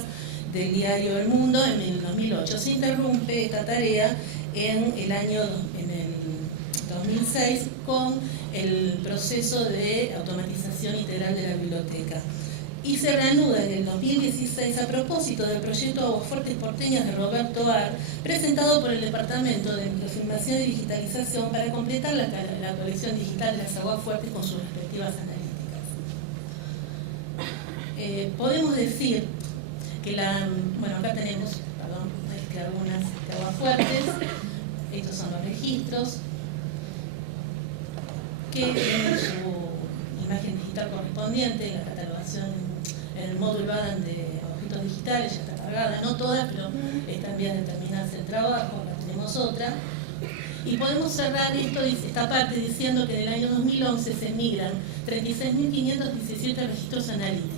del diario El Mundo en el 2008. Se interrumpe esta tarea en el 2006 con el proceso de automatización integral de la biblioteca. Y se reanuda en el 2016 a propósito del proyecto Aguafuertes Porteñas de Roberto Ar, presentado por el Departamento de Microfilmación y Digitalización para completar la colección digital de las Aguafuertes con sus respectivas analíticas. Podemos decir que acá tenemos, algunas Aguafuertes. Estos son los registros que tienen su imagen digital correspondiente, la catalogación en el módulo ADAN de objetos digitales ya está cargada, no todas, pero está en vías de terminarse el trabajo, acá tenemos otra. Y podemos cerrar esta parte diciendo que del año 2011 se migran 36.517 registros analíticos.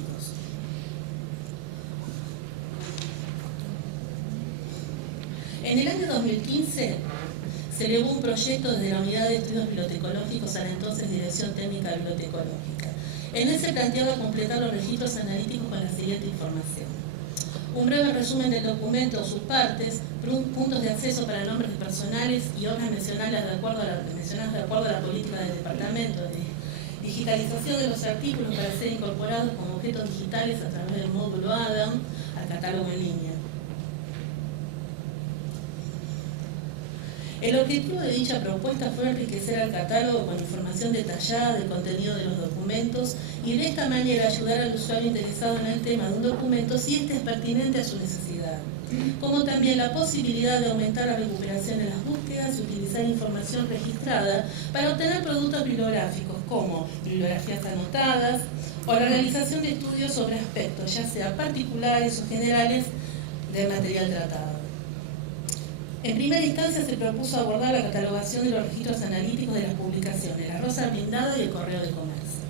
En el año 2015 se elevó un proyecto desde la Unidad de Estudios Bibliotecológicos a la entonces Dirección Técnica Bibliotecológica. En él se planteaba completar los registros analíticos con la siguiente información. Un breve resumen del documento o sus partes, puntos de acceso para nombres de personales y obras mencionadas de acuerdo a la política del departamento, de digitalización de los artículos para ser incorporados como objetos digitales a través del módulo ADAM al catálogo en línea. El objetivo de dicha propuesta fue enriquecer al catálogo con información detallada del contenido de los documentos y de esta manera ayudar al usuario interesado en el tema de un documento si éste es pertinente a su necesidad, como también la posibilidad de aumentar la recuperación de las búsquedas y utilizar información registrada para obtener productos bibliográficos como bibliografías anotadas o la realización de estudios sobre aspectos, ya sea particulares o generales, del material tratado. En primera instancia se propuso abordar la catalogación de los registros analíticos de las publicaciones, la Rosa Blindada y el Correo de Comercio.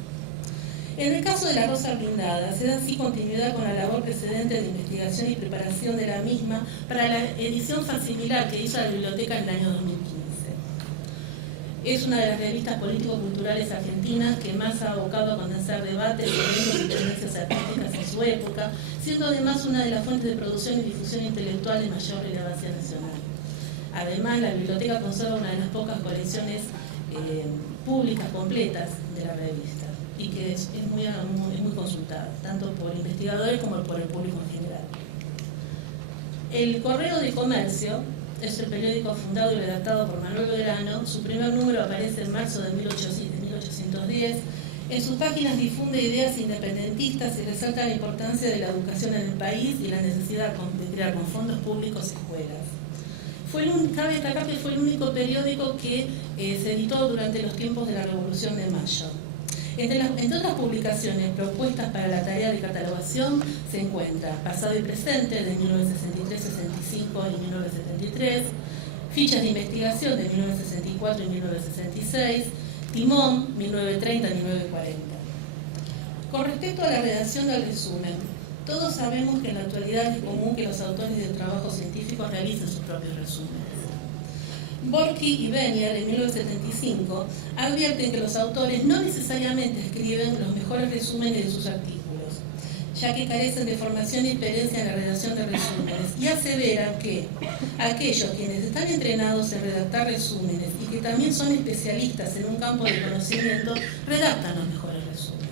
En el caso de la Rosa Blindada, se da así continuidad con la labor precedente de investigación y preparación de la misma para la edición facsimilar que hizo la biblioteca en el año 2015. Es una de las revistas político-culturales argentinas que más ha abocado a condensar debates sobre y tendencias artísticas en su época, siendo además una de las fuentes de producción y difusión intelectual de mayor relevancia nacional. Además, la biblioteca conserva una de las pocas colecciones públicas completas de la revista y que es muy consultada, tanto por investigadores como por el público en general. El Correo de Comercio es el periódico fundado y redactado por Manuel Belgrano. Su primer número aparece en marzo de 1810. En sus páginas difunde ideas independentistas y resalta la importancia de la educación en el país y la necesidad de crear con fondos públicos escuelas. Cabe destacar que fue el único periódico que se editó durante los tiempos de la Revolución de Mayo. Entre otras publicaciones propuestas para la tarea de catalogación se encuentra Pasado y Presente de 1963, 65 y 1973, Fichas de Investigación de 1964 y 1966, Timón 1930 y 1940. Con respecto a la redacción del resumen, todos sabemos que en la actualidad es común que los autores de trabajos científicos realicen sus propios resúmenes. Borky y Bennier, en 1975, advierten que los autores no necesariamente escriben los mejores resúmenes de sus artículos, ya que carecen de formación y experiencia en la redacción de resúmenes, y aseveran que aquellos quienes están entrenados en redactar resúmenes y que también son especialistas en un campo de conocimiento, redactan los mejores resúmenes.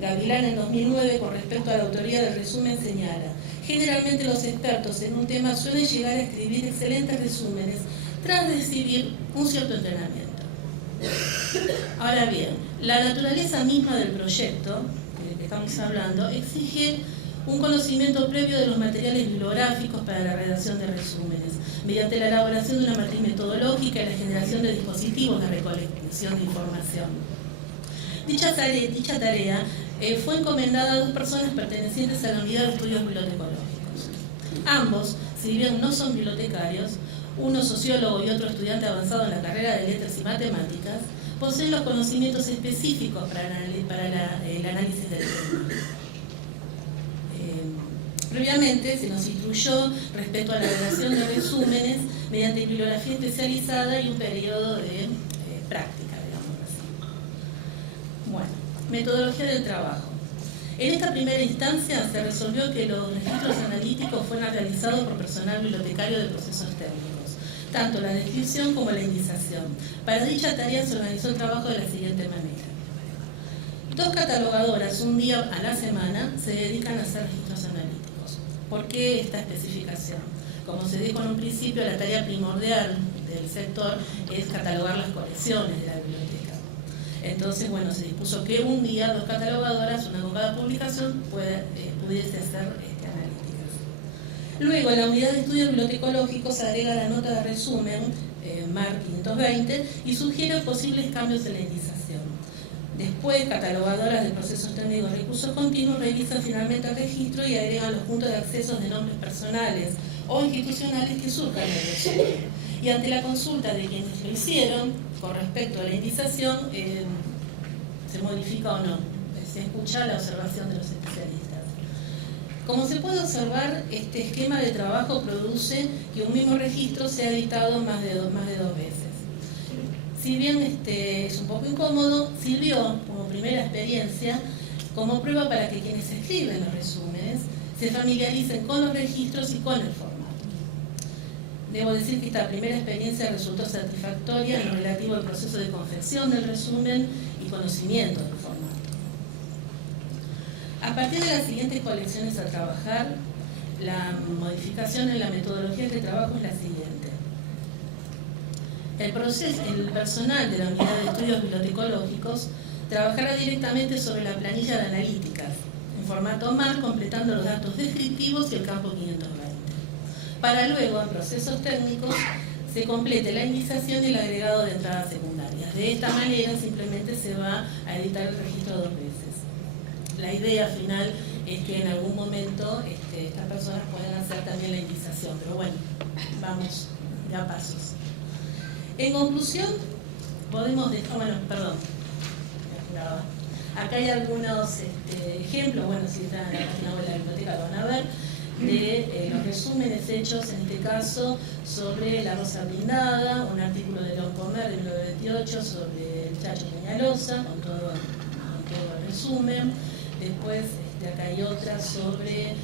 Gavilán, en 2009, con respecto a la autoría del resumen, señala: generalmente los expertos en un tema suelen llegar a escribir excelentes resúmenes tras recibir un cierto entrenamiento. Ahora bien, la naturaleza misma del proyecto del que estamos hablando exige un conocimiento previo de los materiales bibliográficos para la redacción de resúmenes, mediante la elaboración de una matriz metodológica y la generación de dispositivos de recolección de información. Dicha tarea fue encomendada a dos personas pertenecientes a la Unidad de Estudios Bibliotecológicos. Ambos, si bien no son bibliotecarios, uno sociólogo y otro estudiante avanzado en la carrera de Letras y Matemáticas, poseen los conocimientos específicos para el análisis del tema. Previamente se nos instruyó respecto a la redacción de resúmenes mediante bibliografía especializada y un periodo de práctica, digamos así. Bueno, metodología del trabajo. En esta primera instancia se resolvió que los registros analíticos fueran realizados por personal bibliotecario de procesos técnicos, tanto la descripción como la indización. Para dicha tarea se organizó el trabajo de la siguiente manera. 2 catalogadoras, un día a la semana, se dedican a hacer registros analíticos. ¿Por qué esta especificación? Como se dijo en un principio, la tarea primordial del sector es catalogar las colecciones de la biblioteca. Entonces, bueno, se dispuso que un día 2 catalogadoras, una con cada publicación, pudiese hacer analíticas. Luego, en la Unidad de Estudios Bibliotecológicos se agrega la nota de resumen, MAR 520, y sugiere posibles cambios en la indización. Después, catalogadoras de procesos técnicos y recursos continuos revisan finalmente el registro y agregan los puntos de acceso de nombres personales o institucionales que surjan en el resumen. Y ante la consulta de quienes lo hicieron, con respecto a la indización, se modifica o no, se escucha la observación de los especialistas. Como se puede observar, este esquema de trabajo produce que un mismo registro sea editado más de dos veces. Si bien es un poco incómodo, sirvió como primera experiencia como prueba para que quienes escriben los resúmenes se familiaricen con los registros y con el formato. Debo decir que esta primera experiencia resultó satisfactoria en lo relativo al proceso de confección del resumen y conocimiento del formato. A partir de las siguientes colecciones a trabajar, la modificación en la metodología de trabajo es la siguiente. El personal de la Unidad de Estudios Bibliotecológicos trabajará directamente sobre la planilla de analíticas, en formato MAR, completando los datos descriptivos y el campo 520. Para luego, en procesos técnicos, se complete la indización y el agregado de entradas secundarias. De esta manera, simplemente se va a editar el registro 2 veces. La idea final es que en algún momento estas personas puedan hacer también la indización, pero bueno, vamos ya a pasos. En conclusión, podemos dejar, acá hay algunos ejemplos, bueno, si están en la página web de la biblioteca lo van a ver, de los resúmenes hechos, en este caso, sobre La Rosa Blindada, un artículo de León Comer de 1928 sobre el Chacho Peñalosa, con todo el resumen. Después, acá hay otra sobre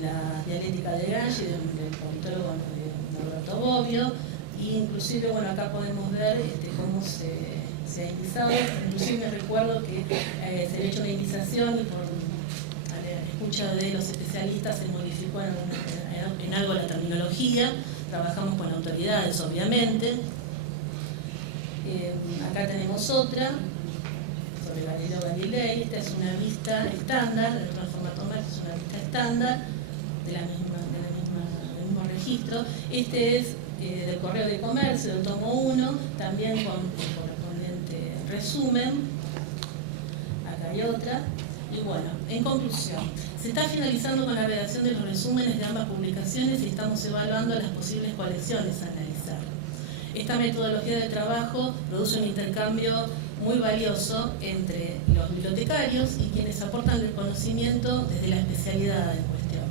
la dialéctica de Gramsci, del politólogo Norberto Bobbio. Y inclusive, bueno, acá podemos ver cómo se ha indizado. Inclusive me recuerdo que se había hecho una indización y por la escucha de los especialistas se modificó en algo la terminología. Trabajamos con autoridades, obviamente. Acá tenemos otra sobre Galileo Galilei. Esta es una vista estándar, el formato MAR es una vista estándar del mismo registro. Este es del Correo de Comercio, del tomo 1, también con el correspondiente resumen. Acá hay otra. Y bueno, en conclusión, se está finalizando con la redacción de los resúmenes de ambas publicaciones y estamos evaluando las posibles colecciones a analizar. Esta metodología de trabajo produce un intercambio muy valioso entre los bibliotecarios y quienes aportan el conocimiento desde la especialidad en cuestión.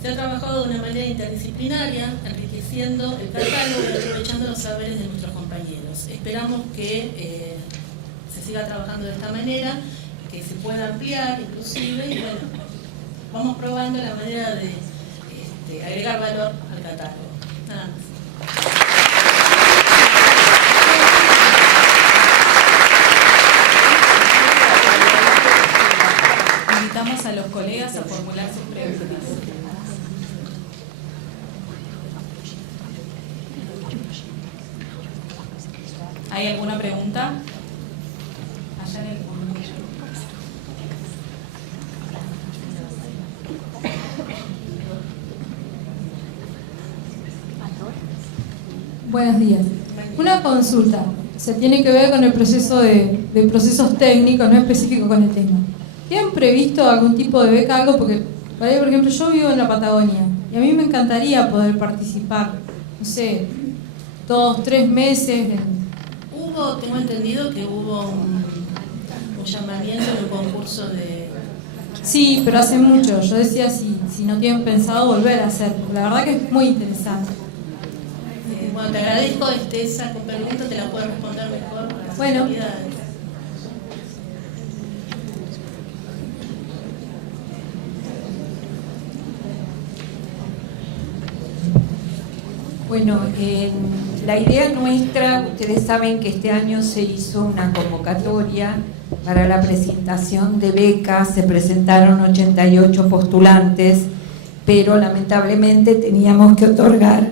Se ha trabajado de una manera interdisciplinaria, enriqueciendo el catálogo y aprovechando los saberes de nuestros compañeros. Esperamos que se siga trabajando de esta manera, que se pueda ampliar inclusive, y bueno, vamos probando la manera de agregar valor al catálogo. Nada más. Invitamos a los colegas a formular sus preguntas. ¿Hay alguna pregunta? Allá en el fondo. Buenos días. Una consulta. Se tiene que ver con el proceso de procesos técnicos, no específico con el tema. ¿Tienen previsto algún tipo de beca, algo? Porque, por ejemplo, yo vivo en la Patagonia y a mí me encantaría poder participar, no sé, 2, 3 meses. Tengo entendido que hubo un llamamiento en un concurso de... Sí, pero hace mucho. Yo decía si no tienen pensado volver a hacerlo. La verdad que es muy interesante. Bueno, te agradezco esa pregunta, te la puedo responder mejor. Bueno. Bueno, la idea nuestra, ustedes saben que este año se hizo una convocatoria para la presentación de becas, se presentaron 88 postulantes, pero lamentablemente teníamos que otorgar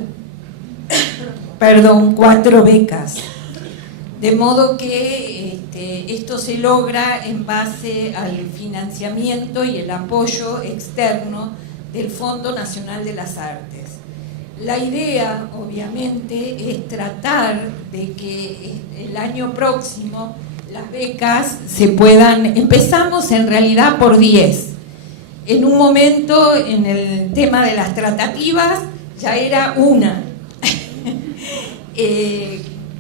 4 becas. De modo que esto se logra en base al financiamiento y el apoyo externo del Fondo Nacional de las Artes. La idea, obviamente, es tratar de que el año próximo las becas se puedan... Empezamos en realidad por 10. En un momento, en el tema de las tratativas, ya era una.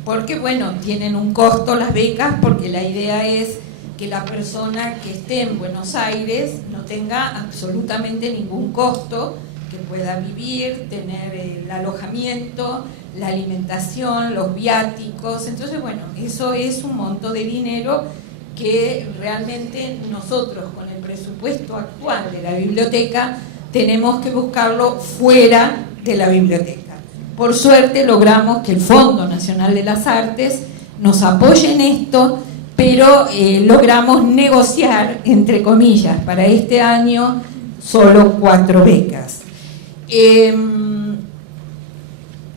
Porque, bueno, tienen un costo las becas, porque la idea es que la persona que esté en Buenos Aires no tenga absolutamente ningún costo, que pueda vivir, tener el alojamiento, la alimentación, los viáticos. Entonces, bueno, eso es un monto de dinero que realmente nosotros, con el presupuesto actual de la biblioteca, tenemos que buscarlo fuera de la biblioteca. Por suerte logramos que el Fondo Nacional de las Artes nos apoye en esto, pero logramos negociar, entre comillas, para este año solo 4 becas.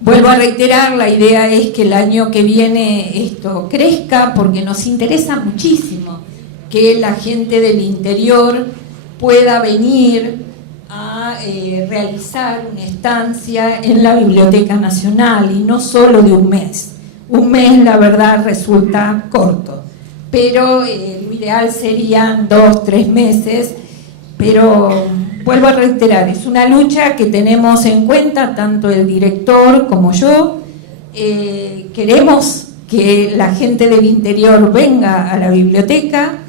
Vuelvo a reiterar, la idea es que el año que viene esto crezca, porque nos interesa muchísimo que la gente del interior pueda venir a realizar una estancia en la Biblioteca Nacional, y no solo de un mes. Un mes, la verdad, resulta corto, pero lo ideal serían 2, 3 meses, pero vuelvo a reiterar, es una lucha que tenemos en cuenta tanto el director como yo. Queremos que la gente del interior venga a la biblioteca,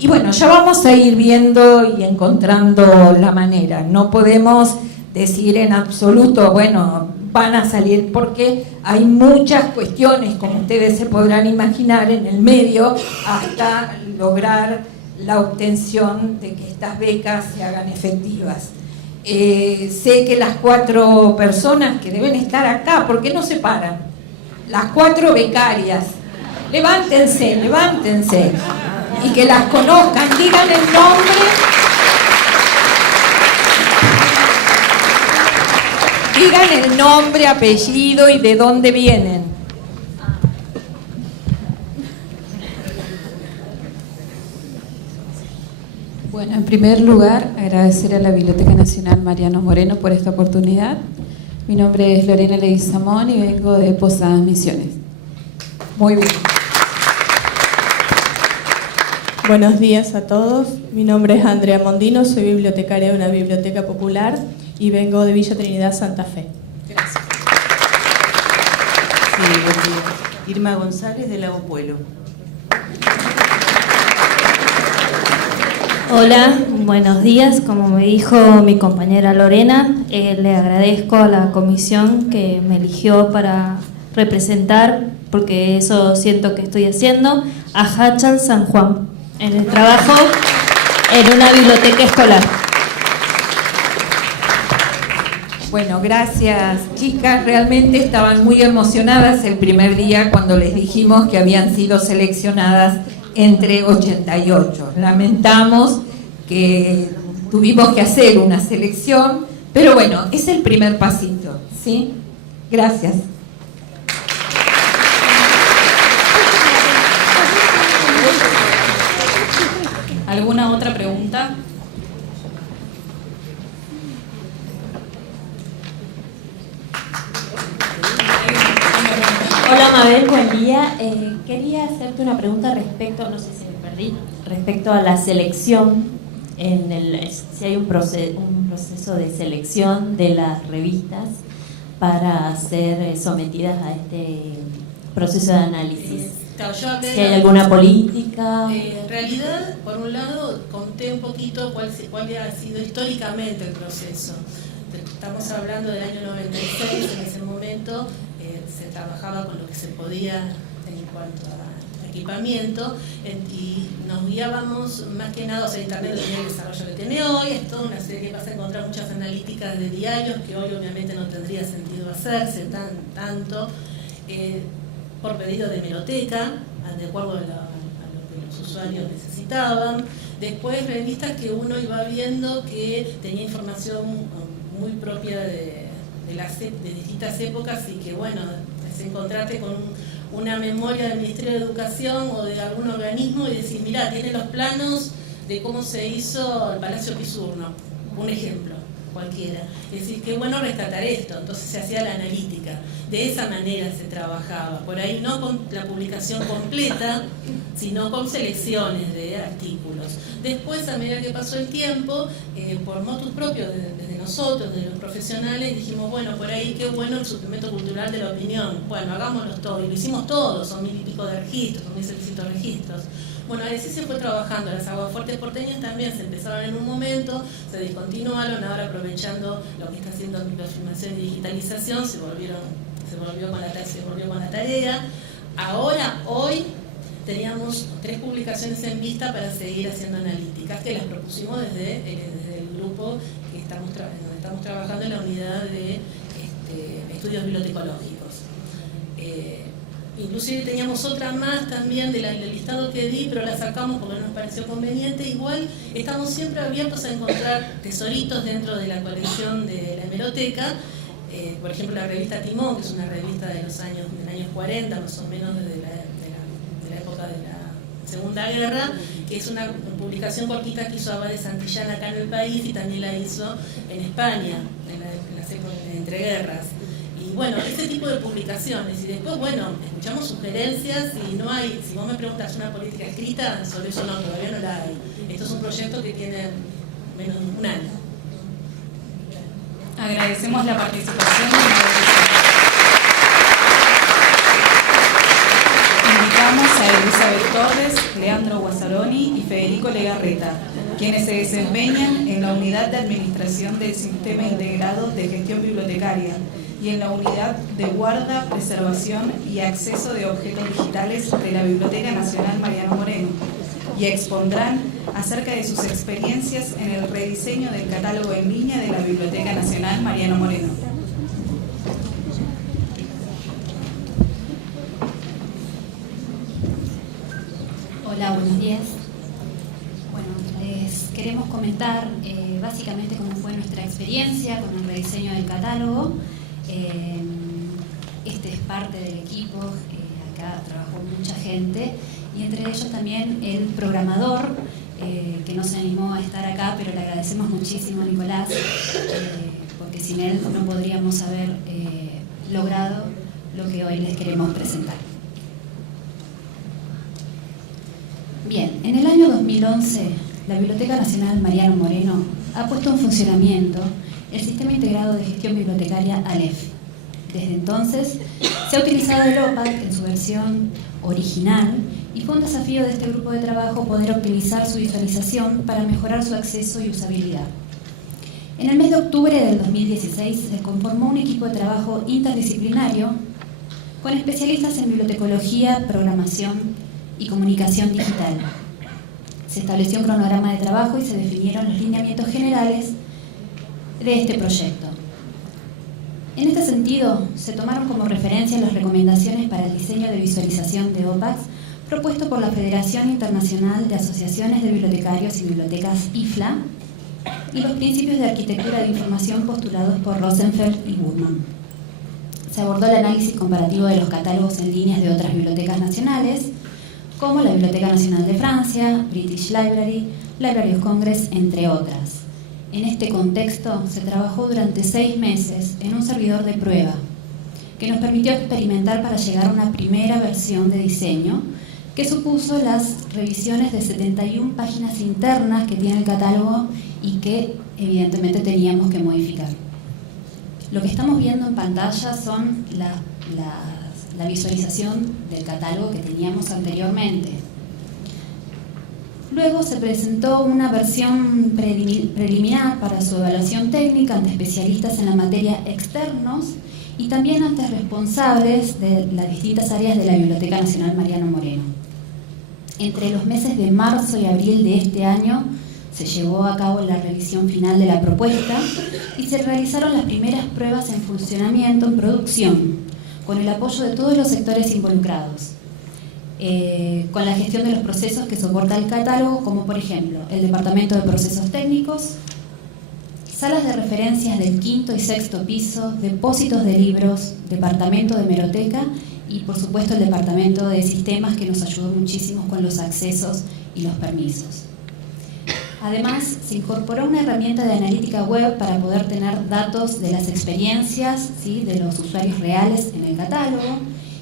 y bueno, ya vamos a ir viendo y encontrando la manera. No podemos decir en absoluto, bueno, van a salir, porque hay muchas cuestiones, como ustedes se podrán imaginar, en el medio, hasta lograr la obtención de que estas becas se hagan efectivas. Sé que las 4 personas que deben estar acá, ¿por qué no se paran? Las 4 becarias, levántense, levántense, y que las conozcan, digan el nombre, digan el nombre, apellido y de dónde vienen. Bueno, en primer lugar, agradecer a la Biblioteca Nacional Mariano Moreno por esta oportunidad. Mi nombre es Lorena Leguizamón y vengo de Posadas Misiones. Muy bien. Buenos días a todos. Mi nombre es Andrea Mondino, soy bibliotecaria de una biblioteca popular y vengo de Villa Trinidad, Santa Fe. Gracias. Sí, buen día. Irma González, de Lago Pueblo. Hola, buenos días. Como me dijo mi compañera Lorena, le agradezco a la comisión que me eligió para representar, porque eso siento que estoy haciendo, a Hachan San Juan en el trabajo en una biblioteca escolar. Bueno, gracias, chicas. Realmente estaban muy emocionadas el primer día cuando les dijimos que habían sido seleccionadas entre 88. Lamentamos que tuvimos que hacer una selección, pero bueno, es el primer pasito, ¿sí? Gracias. ¿Alguna otra pregunta? Hola Mabel, buen día. Quería hacerte una pregunta respecto, no sé si me perdí, respecto a la selección, si hay un proceso de selección de las revistas para ser sometidas a este proceso de análisis. Claro, yo hablé si hay alguna política. En realidad, por un lado, conté un poquito cuál ha sido históricamente el proceso. Estamos hablando del año 96, en ese momento se trabajaba con lo que se podía en cuanto a equipamiento y nos guiábamos más que nada, o sea, Internet no tenía el desarrollo que tiene hoy, es toda una serie, vas a encontrar muchas analíticas de diarios que hoy obviamente no tendría sentido hacerse tanto por pedido de hemeroteca, de acuerdo a lo que los usuarios necesitaban. Después revistas que uno iba viendo que tenía información muy propia de distintas épocas y que bueno, es encontrarte con una memoria del Ministerio de Educación o de algún organismo y decir, mirá, tiene los planos de cómo se hizo el Palacio Pisurno, un ejemplo cualquiera. Es decir, qué bueno rescatar esto, entonces se hacía la analítica. De esa manera se trabajaba, por ahí no con la publicación completa, sino con selecciones de artículos. Después, a medida que pasó el tiempo, por motus propio desde nosotros, de los profesionales, dijimos, bueno, por ahí qué bueno el suplemento cultural de la opinión. Bueno, hagámoslo todo, y lo hicimos todo, son 1000 y pico de registros, son 1700 registros. Bueno, así se fue trabajando. Las aguafuertes porteñas también se empezaron en un momento, se discontinuaron, ahora aprovechando lo que está haciendo la filmación y digitalización, se volvió con la tarea. Ahora, hoy, teníamos 3 publicaciones en vista para seguir haciendo analíticas, que las propusimos desde el grupo que donde estamos trabajando en la unidad de estudios bibliotecológicos. Inclusive teníamos otra más también del listado que di, pero la sacamos porque no nos pareció conveniente. Igual estamos siempre abiertos a encontrar tesoritos dentro de la colección de la hemeroteca. Por ejemplo, la revista Timón, que es una revista de los años 40, más o menos desde la época de la Segunda Guerra, que es una publicación cortita que hizo Abade Santillán acá en el país y también la hizo en España, en las épocas de entreguerras. Y bueno, ese tipo de publicaciones. Y después, bueno, escuchamos sugerencias y no hay, si vos me preguntas una política escrita, sobre eso no, todavía no la hay. Esto es un proyecto que tiene menos de un año. Agradecemos la participación. Invitamos a Elizabeth Torres, Leandro Guazzaroni y Federico Legarreta, quienes se desempeñan en la Unidad de Administración del Sistema Integrado de Gestión Bibliotecaria y en la Unidad de Guarda, Preservación y Acceso de Objetos Digitales de la Biblioteca Nacional Mariano Moreno, y expondrán acerca de sus experiencias en el rediseño del catálogo en línea de la Biblioteca Nacional Mariano Moreno. Hola, buenos días. Bueno, les queremos comentar básicamente cómo fue nuestra experiencia con el rediseño del catálogo. Este es parte del equipo, acá trabajó mucha gente y entre ellos también el programador que no se animó a estar acá, pero le agradecemos muchísimo a Nicolás porque sin él no podríamos haber logrado lo que hoy les queremos presentar. Bien, en el año 2011 la Biblioteca Nacional Mariano Moreno ha puesto en funcionamiento el Sistema Integrado de Gestión Bibliotecaria ALEF. Desde entonces se ha utilizado el OPAC en su versión original y fue un desafío de este grupo de trabajo poder optimizar su visualización para mejorar su acceso y usabilidad. En el mes de octubre del 2016 se conformó un equipo de trabajo interdisciplinario con especialistas en bibliotecología, programación y comunicación digital. Se estableció un cronograma de trabajo y se definieron los lineamientos generales de este proyecto. En este sentido, se tomaron como referencia las recomendaciones para el diseño de visualización de OPACs propuesto por la Federación Internacional de Asociaciones de Bibliotecarios y Bibliotecas IFLA y los principios de arquitectura de información postulados por Rosenfeld y Burman. Se abordó el análisis comparativo de los catálogos en líneas de otras bibliotecas nacionales, como la Biblioteca Nacional de Francia, British Library, Library of Congress, entre otras. En este contexto, se trabajó durante 6 meses en un servidor de prueba, que nos permitió experimentar para llegar a una primera versión de diseño, que supuso las revisiones de 71 páginas internas que tiene el catálogo y que evidentemente teníamos que modificar. Lo que estamos viendo en pantalla son la visualización del catálogo que teníamos anteriormente. Luego se presentó una versión preliminar para su evaluación técnica ante especialistas en la materia externos y también ante responsables de las distintas áreas de la Biblioteca Nacional Mariano Moreno. Entre los meses de marzo y abril de este año se llevó a cabo la revisión final de la propuesta y se realizaron las primeras pruebas en funcionamiento en producción, con el apoyo de todos los sectores involucrados, con la gestión de los procesos que soporta el catálogo, como por ejemplo el Departamento de Procesos Técnicos, salas de referencias del 5º y 6º piso, depósitos de libros, Departamento de Hemeroteca y por supuesto el Departamento de Sistemas, que nos ayudó muchísimo con los accesos y los permisos. Además, se incorporó una herramienta de analítica web para poder tener datos de las experiencias, ¿sí?, de los usuarios reales en el catálogo.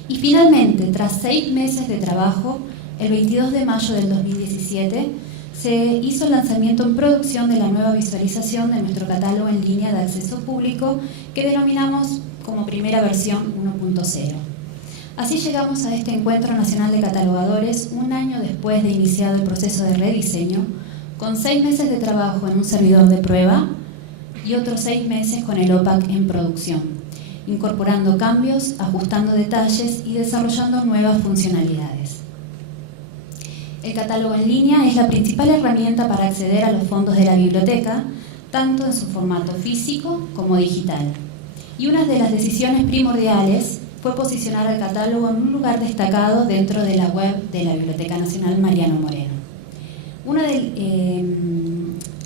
Y finalmente, tras 6 meses de trabajo, el 22 de mayo del 2017, se hizo el lanzamiento en producción de la nueva visualización de nuestro catálogo en línea de acceso público, que denominamos como primera versión 1.0. Así llegamos a este Encuentro Nacional de Catalogadores, un año después de iniciado el proceso de rediseño, con 6 meses de trabajo en un servidor de prueba y otros 6 meses con el OPAC en producción, incorporando cambios, ajustando detalles y desarrollando nuevas funcionalidades. El catálogo en línea es la principal herramienta para acceder a los fondos de la biblioteca, tanto en su formato físico como digital. Y una de las decisiones primordiales fue posicionar al catálogo en un lugar destacado dentro de la web de la Biblioteca Nacional Mariano Moreno.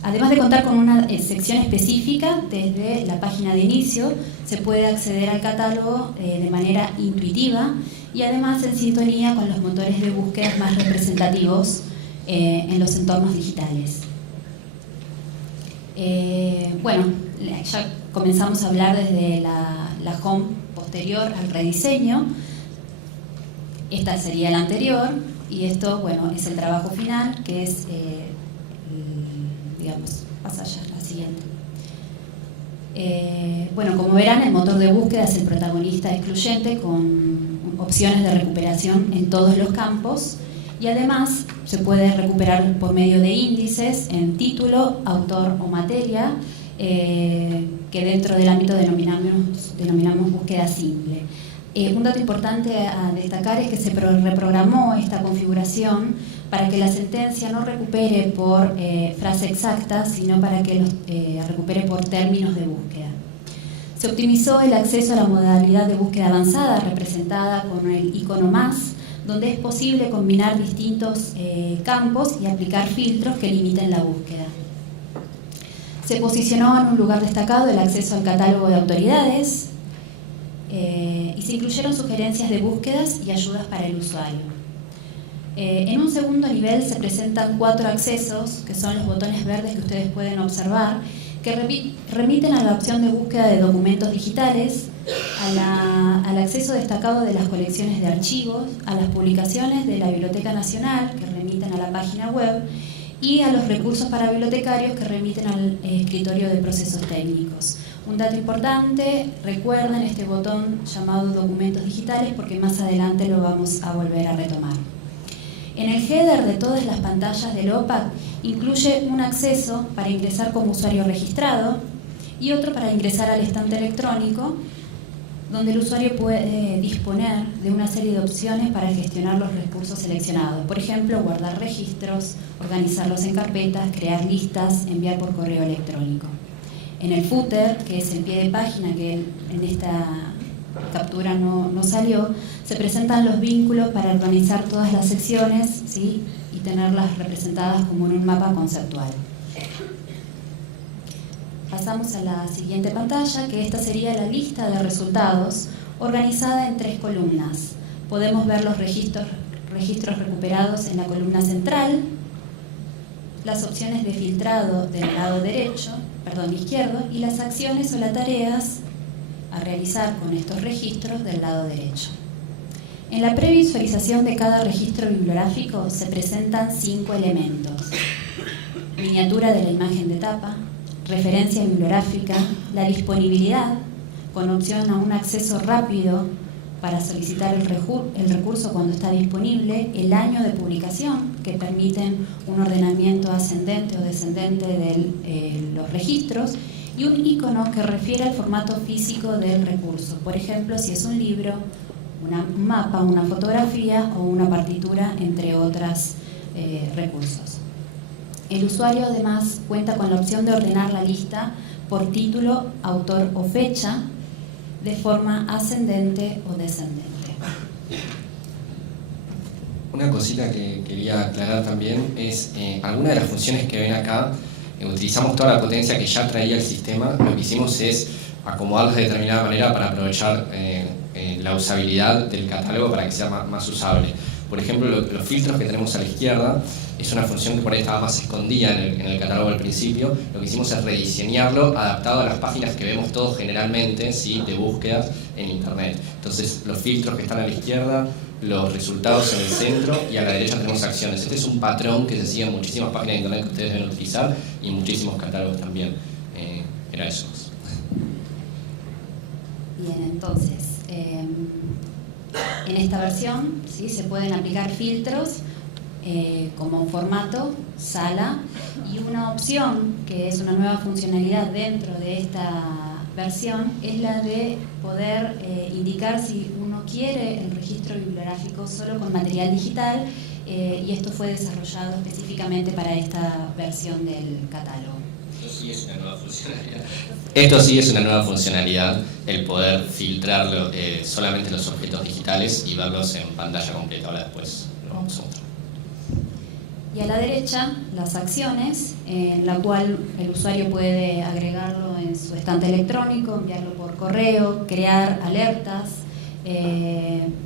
Además de contar con una sección específica, desde la página de inicio se puede acceder al catálogo de manera intuitiva y además en sintonía con los motores de búsqueda más representativos en los entornos digitales. Bueno, ya comenzamos a hablar desde la home posterior al rediseño. Esta sería la anterior. Y esto, bueno, es el trabajo final, que es, digamos, pasa ya a la siguiente. Bueno, como verán, el motor de búsqueda es el protagonista excluyente con opciones de recuperación en todos los campos y además se puede recuperar por medio de índices en título, autor o materia, que dentro del ámbito denominamos búsqueda simple. Un dato importante a destacar es que se reprogramó esta configuración para que la sentencia no recupere por frase exacta, sino para que recupere por términos de búsqueda. Se optimizó el acceso a la modalidad de búsqueda avanzada, representada con el icono más, donde es posible combinar distintos campos y aplicar filtros que limiten la búsqueda. Se posicionó en un lugar destacado el acceso al catálogo de autoridades, y se incluyeron sugerencias de búsquedas y ayudas para el usuario. En un segundo nivel se presentan 4 accesos, que son los botones verdes que ustedes pueden observar, que remiten a la opción de búsqueda de documentos digitales, al acceso destacado de las colecciones de archivos, a las publicaciones de la Biblioteca Nacional, que remiten a la página web, y a los recursos para bibliotecarios, que remiten al escritorio de procesos técnicos. Un dato importante, recuerden este botón llamado documentos digitales porque más adelante lo vamos a volver a retomar. En el header de todas las pantallas del OPAC incluye un acceso para ingresar como usuario registrado y otro para ingresar al estante electrónico, donde el usuario puede disponer de una serie de opciones para gestionar los recursos seleccionados. Por ejemplo, guardar registros, organizarlos en carpetas, crear listas, enviar por correo electrónico. En el footer, que es el pie de página que en esta captura no salió, se presentan los vínculos para organizar todas las secciones, ¿sí? Y tenerlas representadas como en un mapa conceptual. Pasamos a la siguiente pantalla, que esta sería la lista de resultados organizada en 3 columnas. Podemos ver los registros recuperados en la columna central, las opciones de filtrado del lado izquierdo y las acciones o las tareas a realizar con estos registros del lado derecho. En la previsualización de cada registro bibliográfico se presentan 5 elementos: miniatura de la imagen de tapa, referencia bibliográfica, la disponibilidad, con opción a un acceso rápido para solicitar el recurso cuando está disponible, el año de publicación, que permiten un ordenamiento ascendente o descendente de los registros, y un icono que refiere al formato físico del recurso. Por ejemplo, si es un libro, un mapa, una fotografía o una partitura, entre otros recursos. El usuario además cuenta con la opción de ordenar la lista por título, autor o fecha, de forma ascendente o descendente. Una cosita que quería aclarar también es alguna de las funciones que ven acá, utilizamos toda la potencia que ya traía el sistema. Lo que hicimos es acomodarlas de determinada manera para aprovechar la usabilidad del catálogo para que sea más usable. Por ejemplo, los filtros que tenemos a la izquierda es una función que por ahí estaba más escondida en el catálogo al principio. Lo que hicimos es rediseñarlo adaptado a las páginas que vemos todos generalmente, ¿sí?, de búsquedas en internet. Entonces, los filtros que están a la izquierda, los resultados en el centro, y a la derecha tenemos acciones. Este es un patrón que se sigue en muchísimas páginas de internet que ustedes deben utilizar y en muchísimos catálogos también. Era eso. Bien, entonces, en esta versión, ¿sí?, se pueden aplicar filtros como formato, sala, y una opción que es una nueva funcionalidad dentro de esta versión es la de poder indicar si uno quiere el registro bibliográfico solo con material digital, y esto fue desarrollado específicamente para esta versión del catálogo. Esto sí es una nueva funcionalidad. Esto sí es una nueva funcionalidad, el poder filtrar solamente los objetos digitales y verlos en pantalla completa. Ahora después lo vamos a mostrar. Y a la derecha, las acciones, en la cual el usuario puede agregarlo en su estante electrónico, enviarlo por correo, crear alertas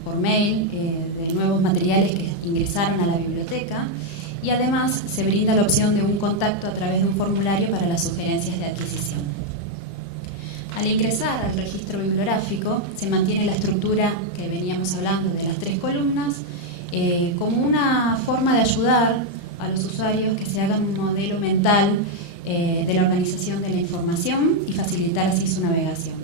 por mail de nuevos materiales que ingresaron a la biblioteca, y además se brinda la opción de un contacto a través de un formulario para las sugerencias de adquisición. Al ingresar al registro bibliográfico se mantiene la estructura que veníamos hablando de las 3 columnas, como una forma de ayudar a los usuarios que se hagan un modelo mental de la organización de la información y facilitar así su navegación.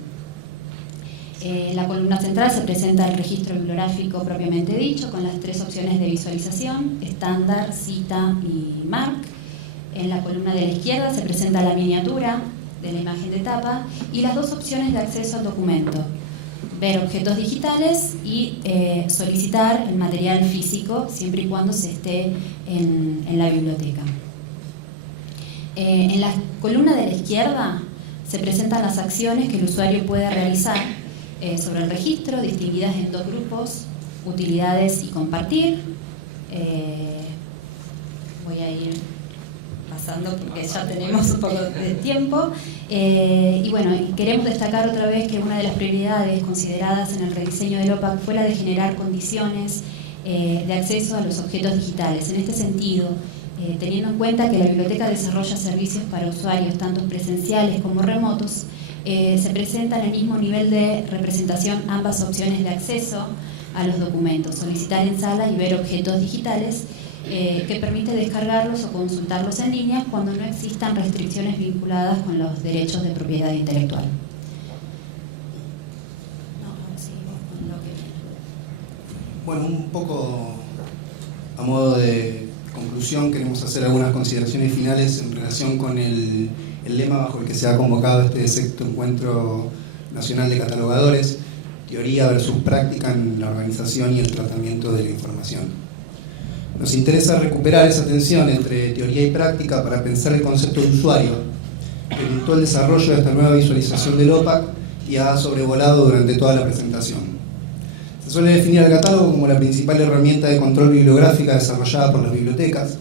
En la columna central se presenta el registro bibliográfico propiamente dicho, con las 3 opciones de visualización: estándar, cita y MARC. En la columna de la izquierda se presenta la miniatura de la imagen de tapa y las 2 opciones de acceso al documento: ver objetos digitales y solicitar el material físico, siempre y cuando se esté en la biblioteca. En la columna de la izquierda se presentan las acciones que el usuario puede realizar sobre el registro, distinguidas en 2 grupos: utilidades y compartir. Voy a ir pasando porque ya tenemos un poco de tiempo. Y bueno, queremos destacar otra vez que una de las prioridades consideradas en el rediseño del OPAC fue la de generar condiciones de acceso a los objetos digitales. En este sentido, teniendo en cuenta que la biblioteca desarrolla servicios para usuarios tanto presenciales como remotos, se presentan al mismo nivel de representación ambas opciones de acceso a los documentos: solicitar en sala y ver objetos digitales, que permite descargarlos o consultarlos en línea cuando no existan restricciones vinculadas con los derechos de propiedad intelectual. Bueno, un poco a modo de conclusión queremos hacer algunas consideraciones finales en relación con el lema bajo el que se ha convocado este 6º Encuentro Nacional de Catalogadores, teoría versus práctica en la organización y el tratamiento de la información. Nos interesa recuperar esa tensión entre teoría y práctica para pensar el concepto de usuario, que orientó el desarrollo de esta nueva visualización del OPAC y ha sobrevolado durante toda la presentación. Se suele definir al catálogo como la principal herramienta de control bibliográfica desarrollada por las bibliotecas.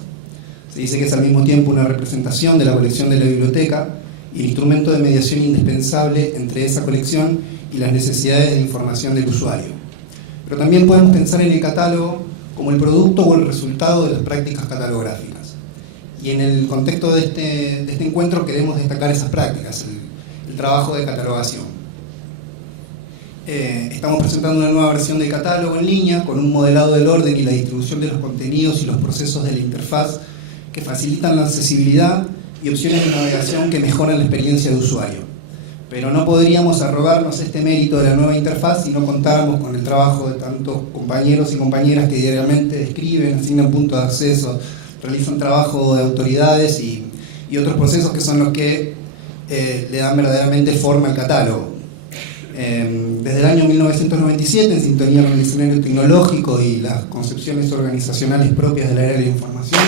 Se dice que es al mismo tiempo una representación de la colección de la biblioteca y el instrumento de mediación indispensable entre esa colección y las necesidades de información del usuario. Pero también podemos pensar en el catálogo como el producto o el resultado de las prácticas catalográficas. Y en el contexto de este encuentro queremos destacar esas prácticas, el trabajo de catalogación. Estamos presentando una nueva versión del catálogo en línea con un modelado del orden y la distribución de los contenidos y los procesos de la interfaz que facilitan la accesibilidad y opciones de navegación que mejoran la experiencia de usuario. Pero no podríamos arrogarnos este mérito de la nueva interfaz si no contáramos con el trabajo de tantos compañeros y compañeras que diariamente escriben, asignan puntos de acceso, realizan trabajo de autoridades y otros procesos que son los que le dan verdaderamente forma al catálogo. Desde el año 1997, en sintonía con el escenario tecnológico y las concepciones organizacionales propias del área de la información,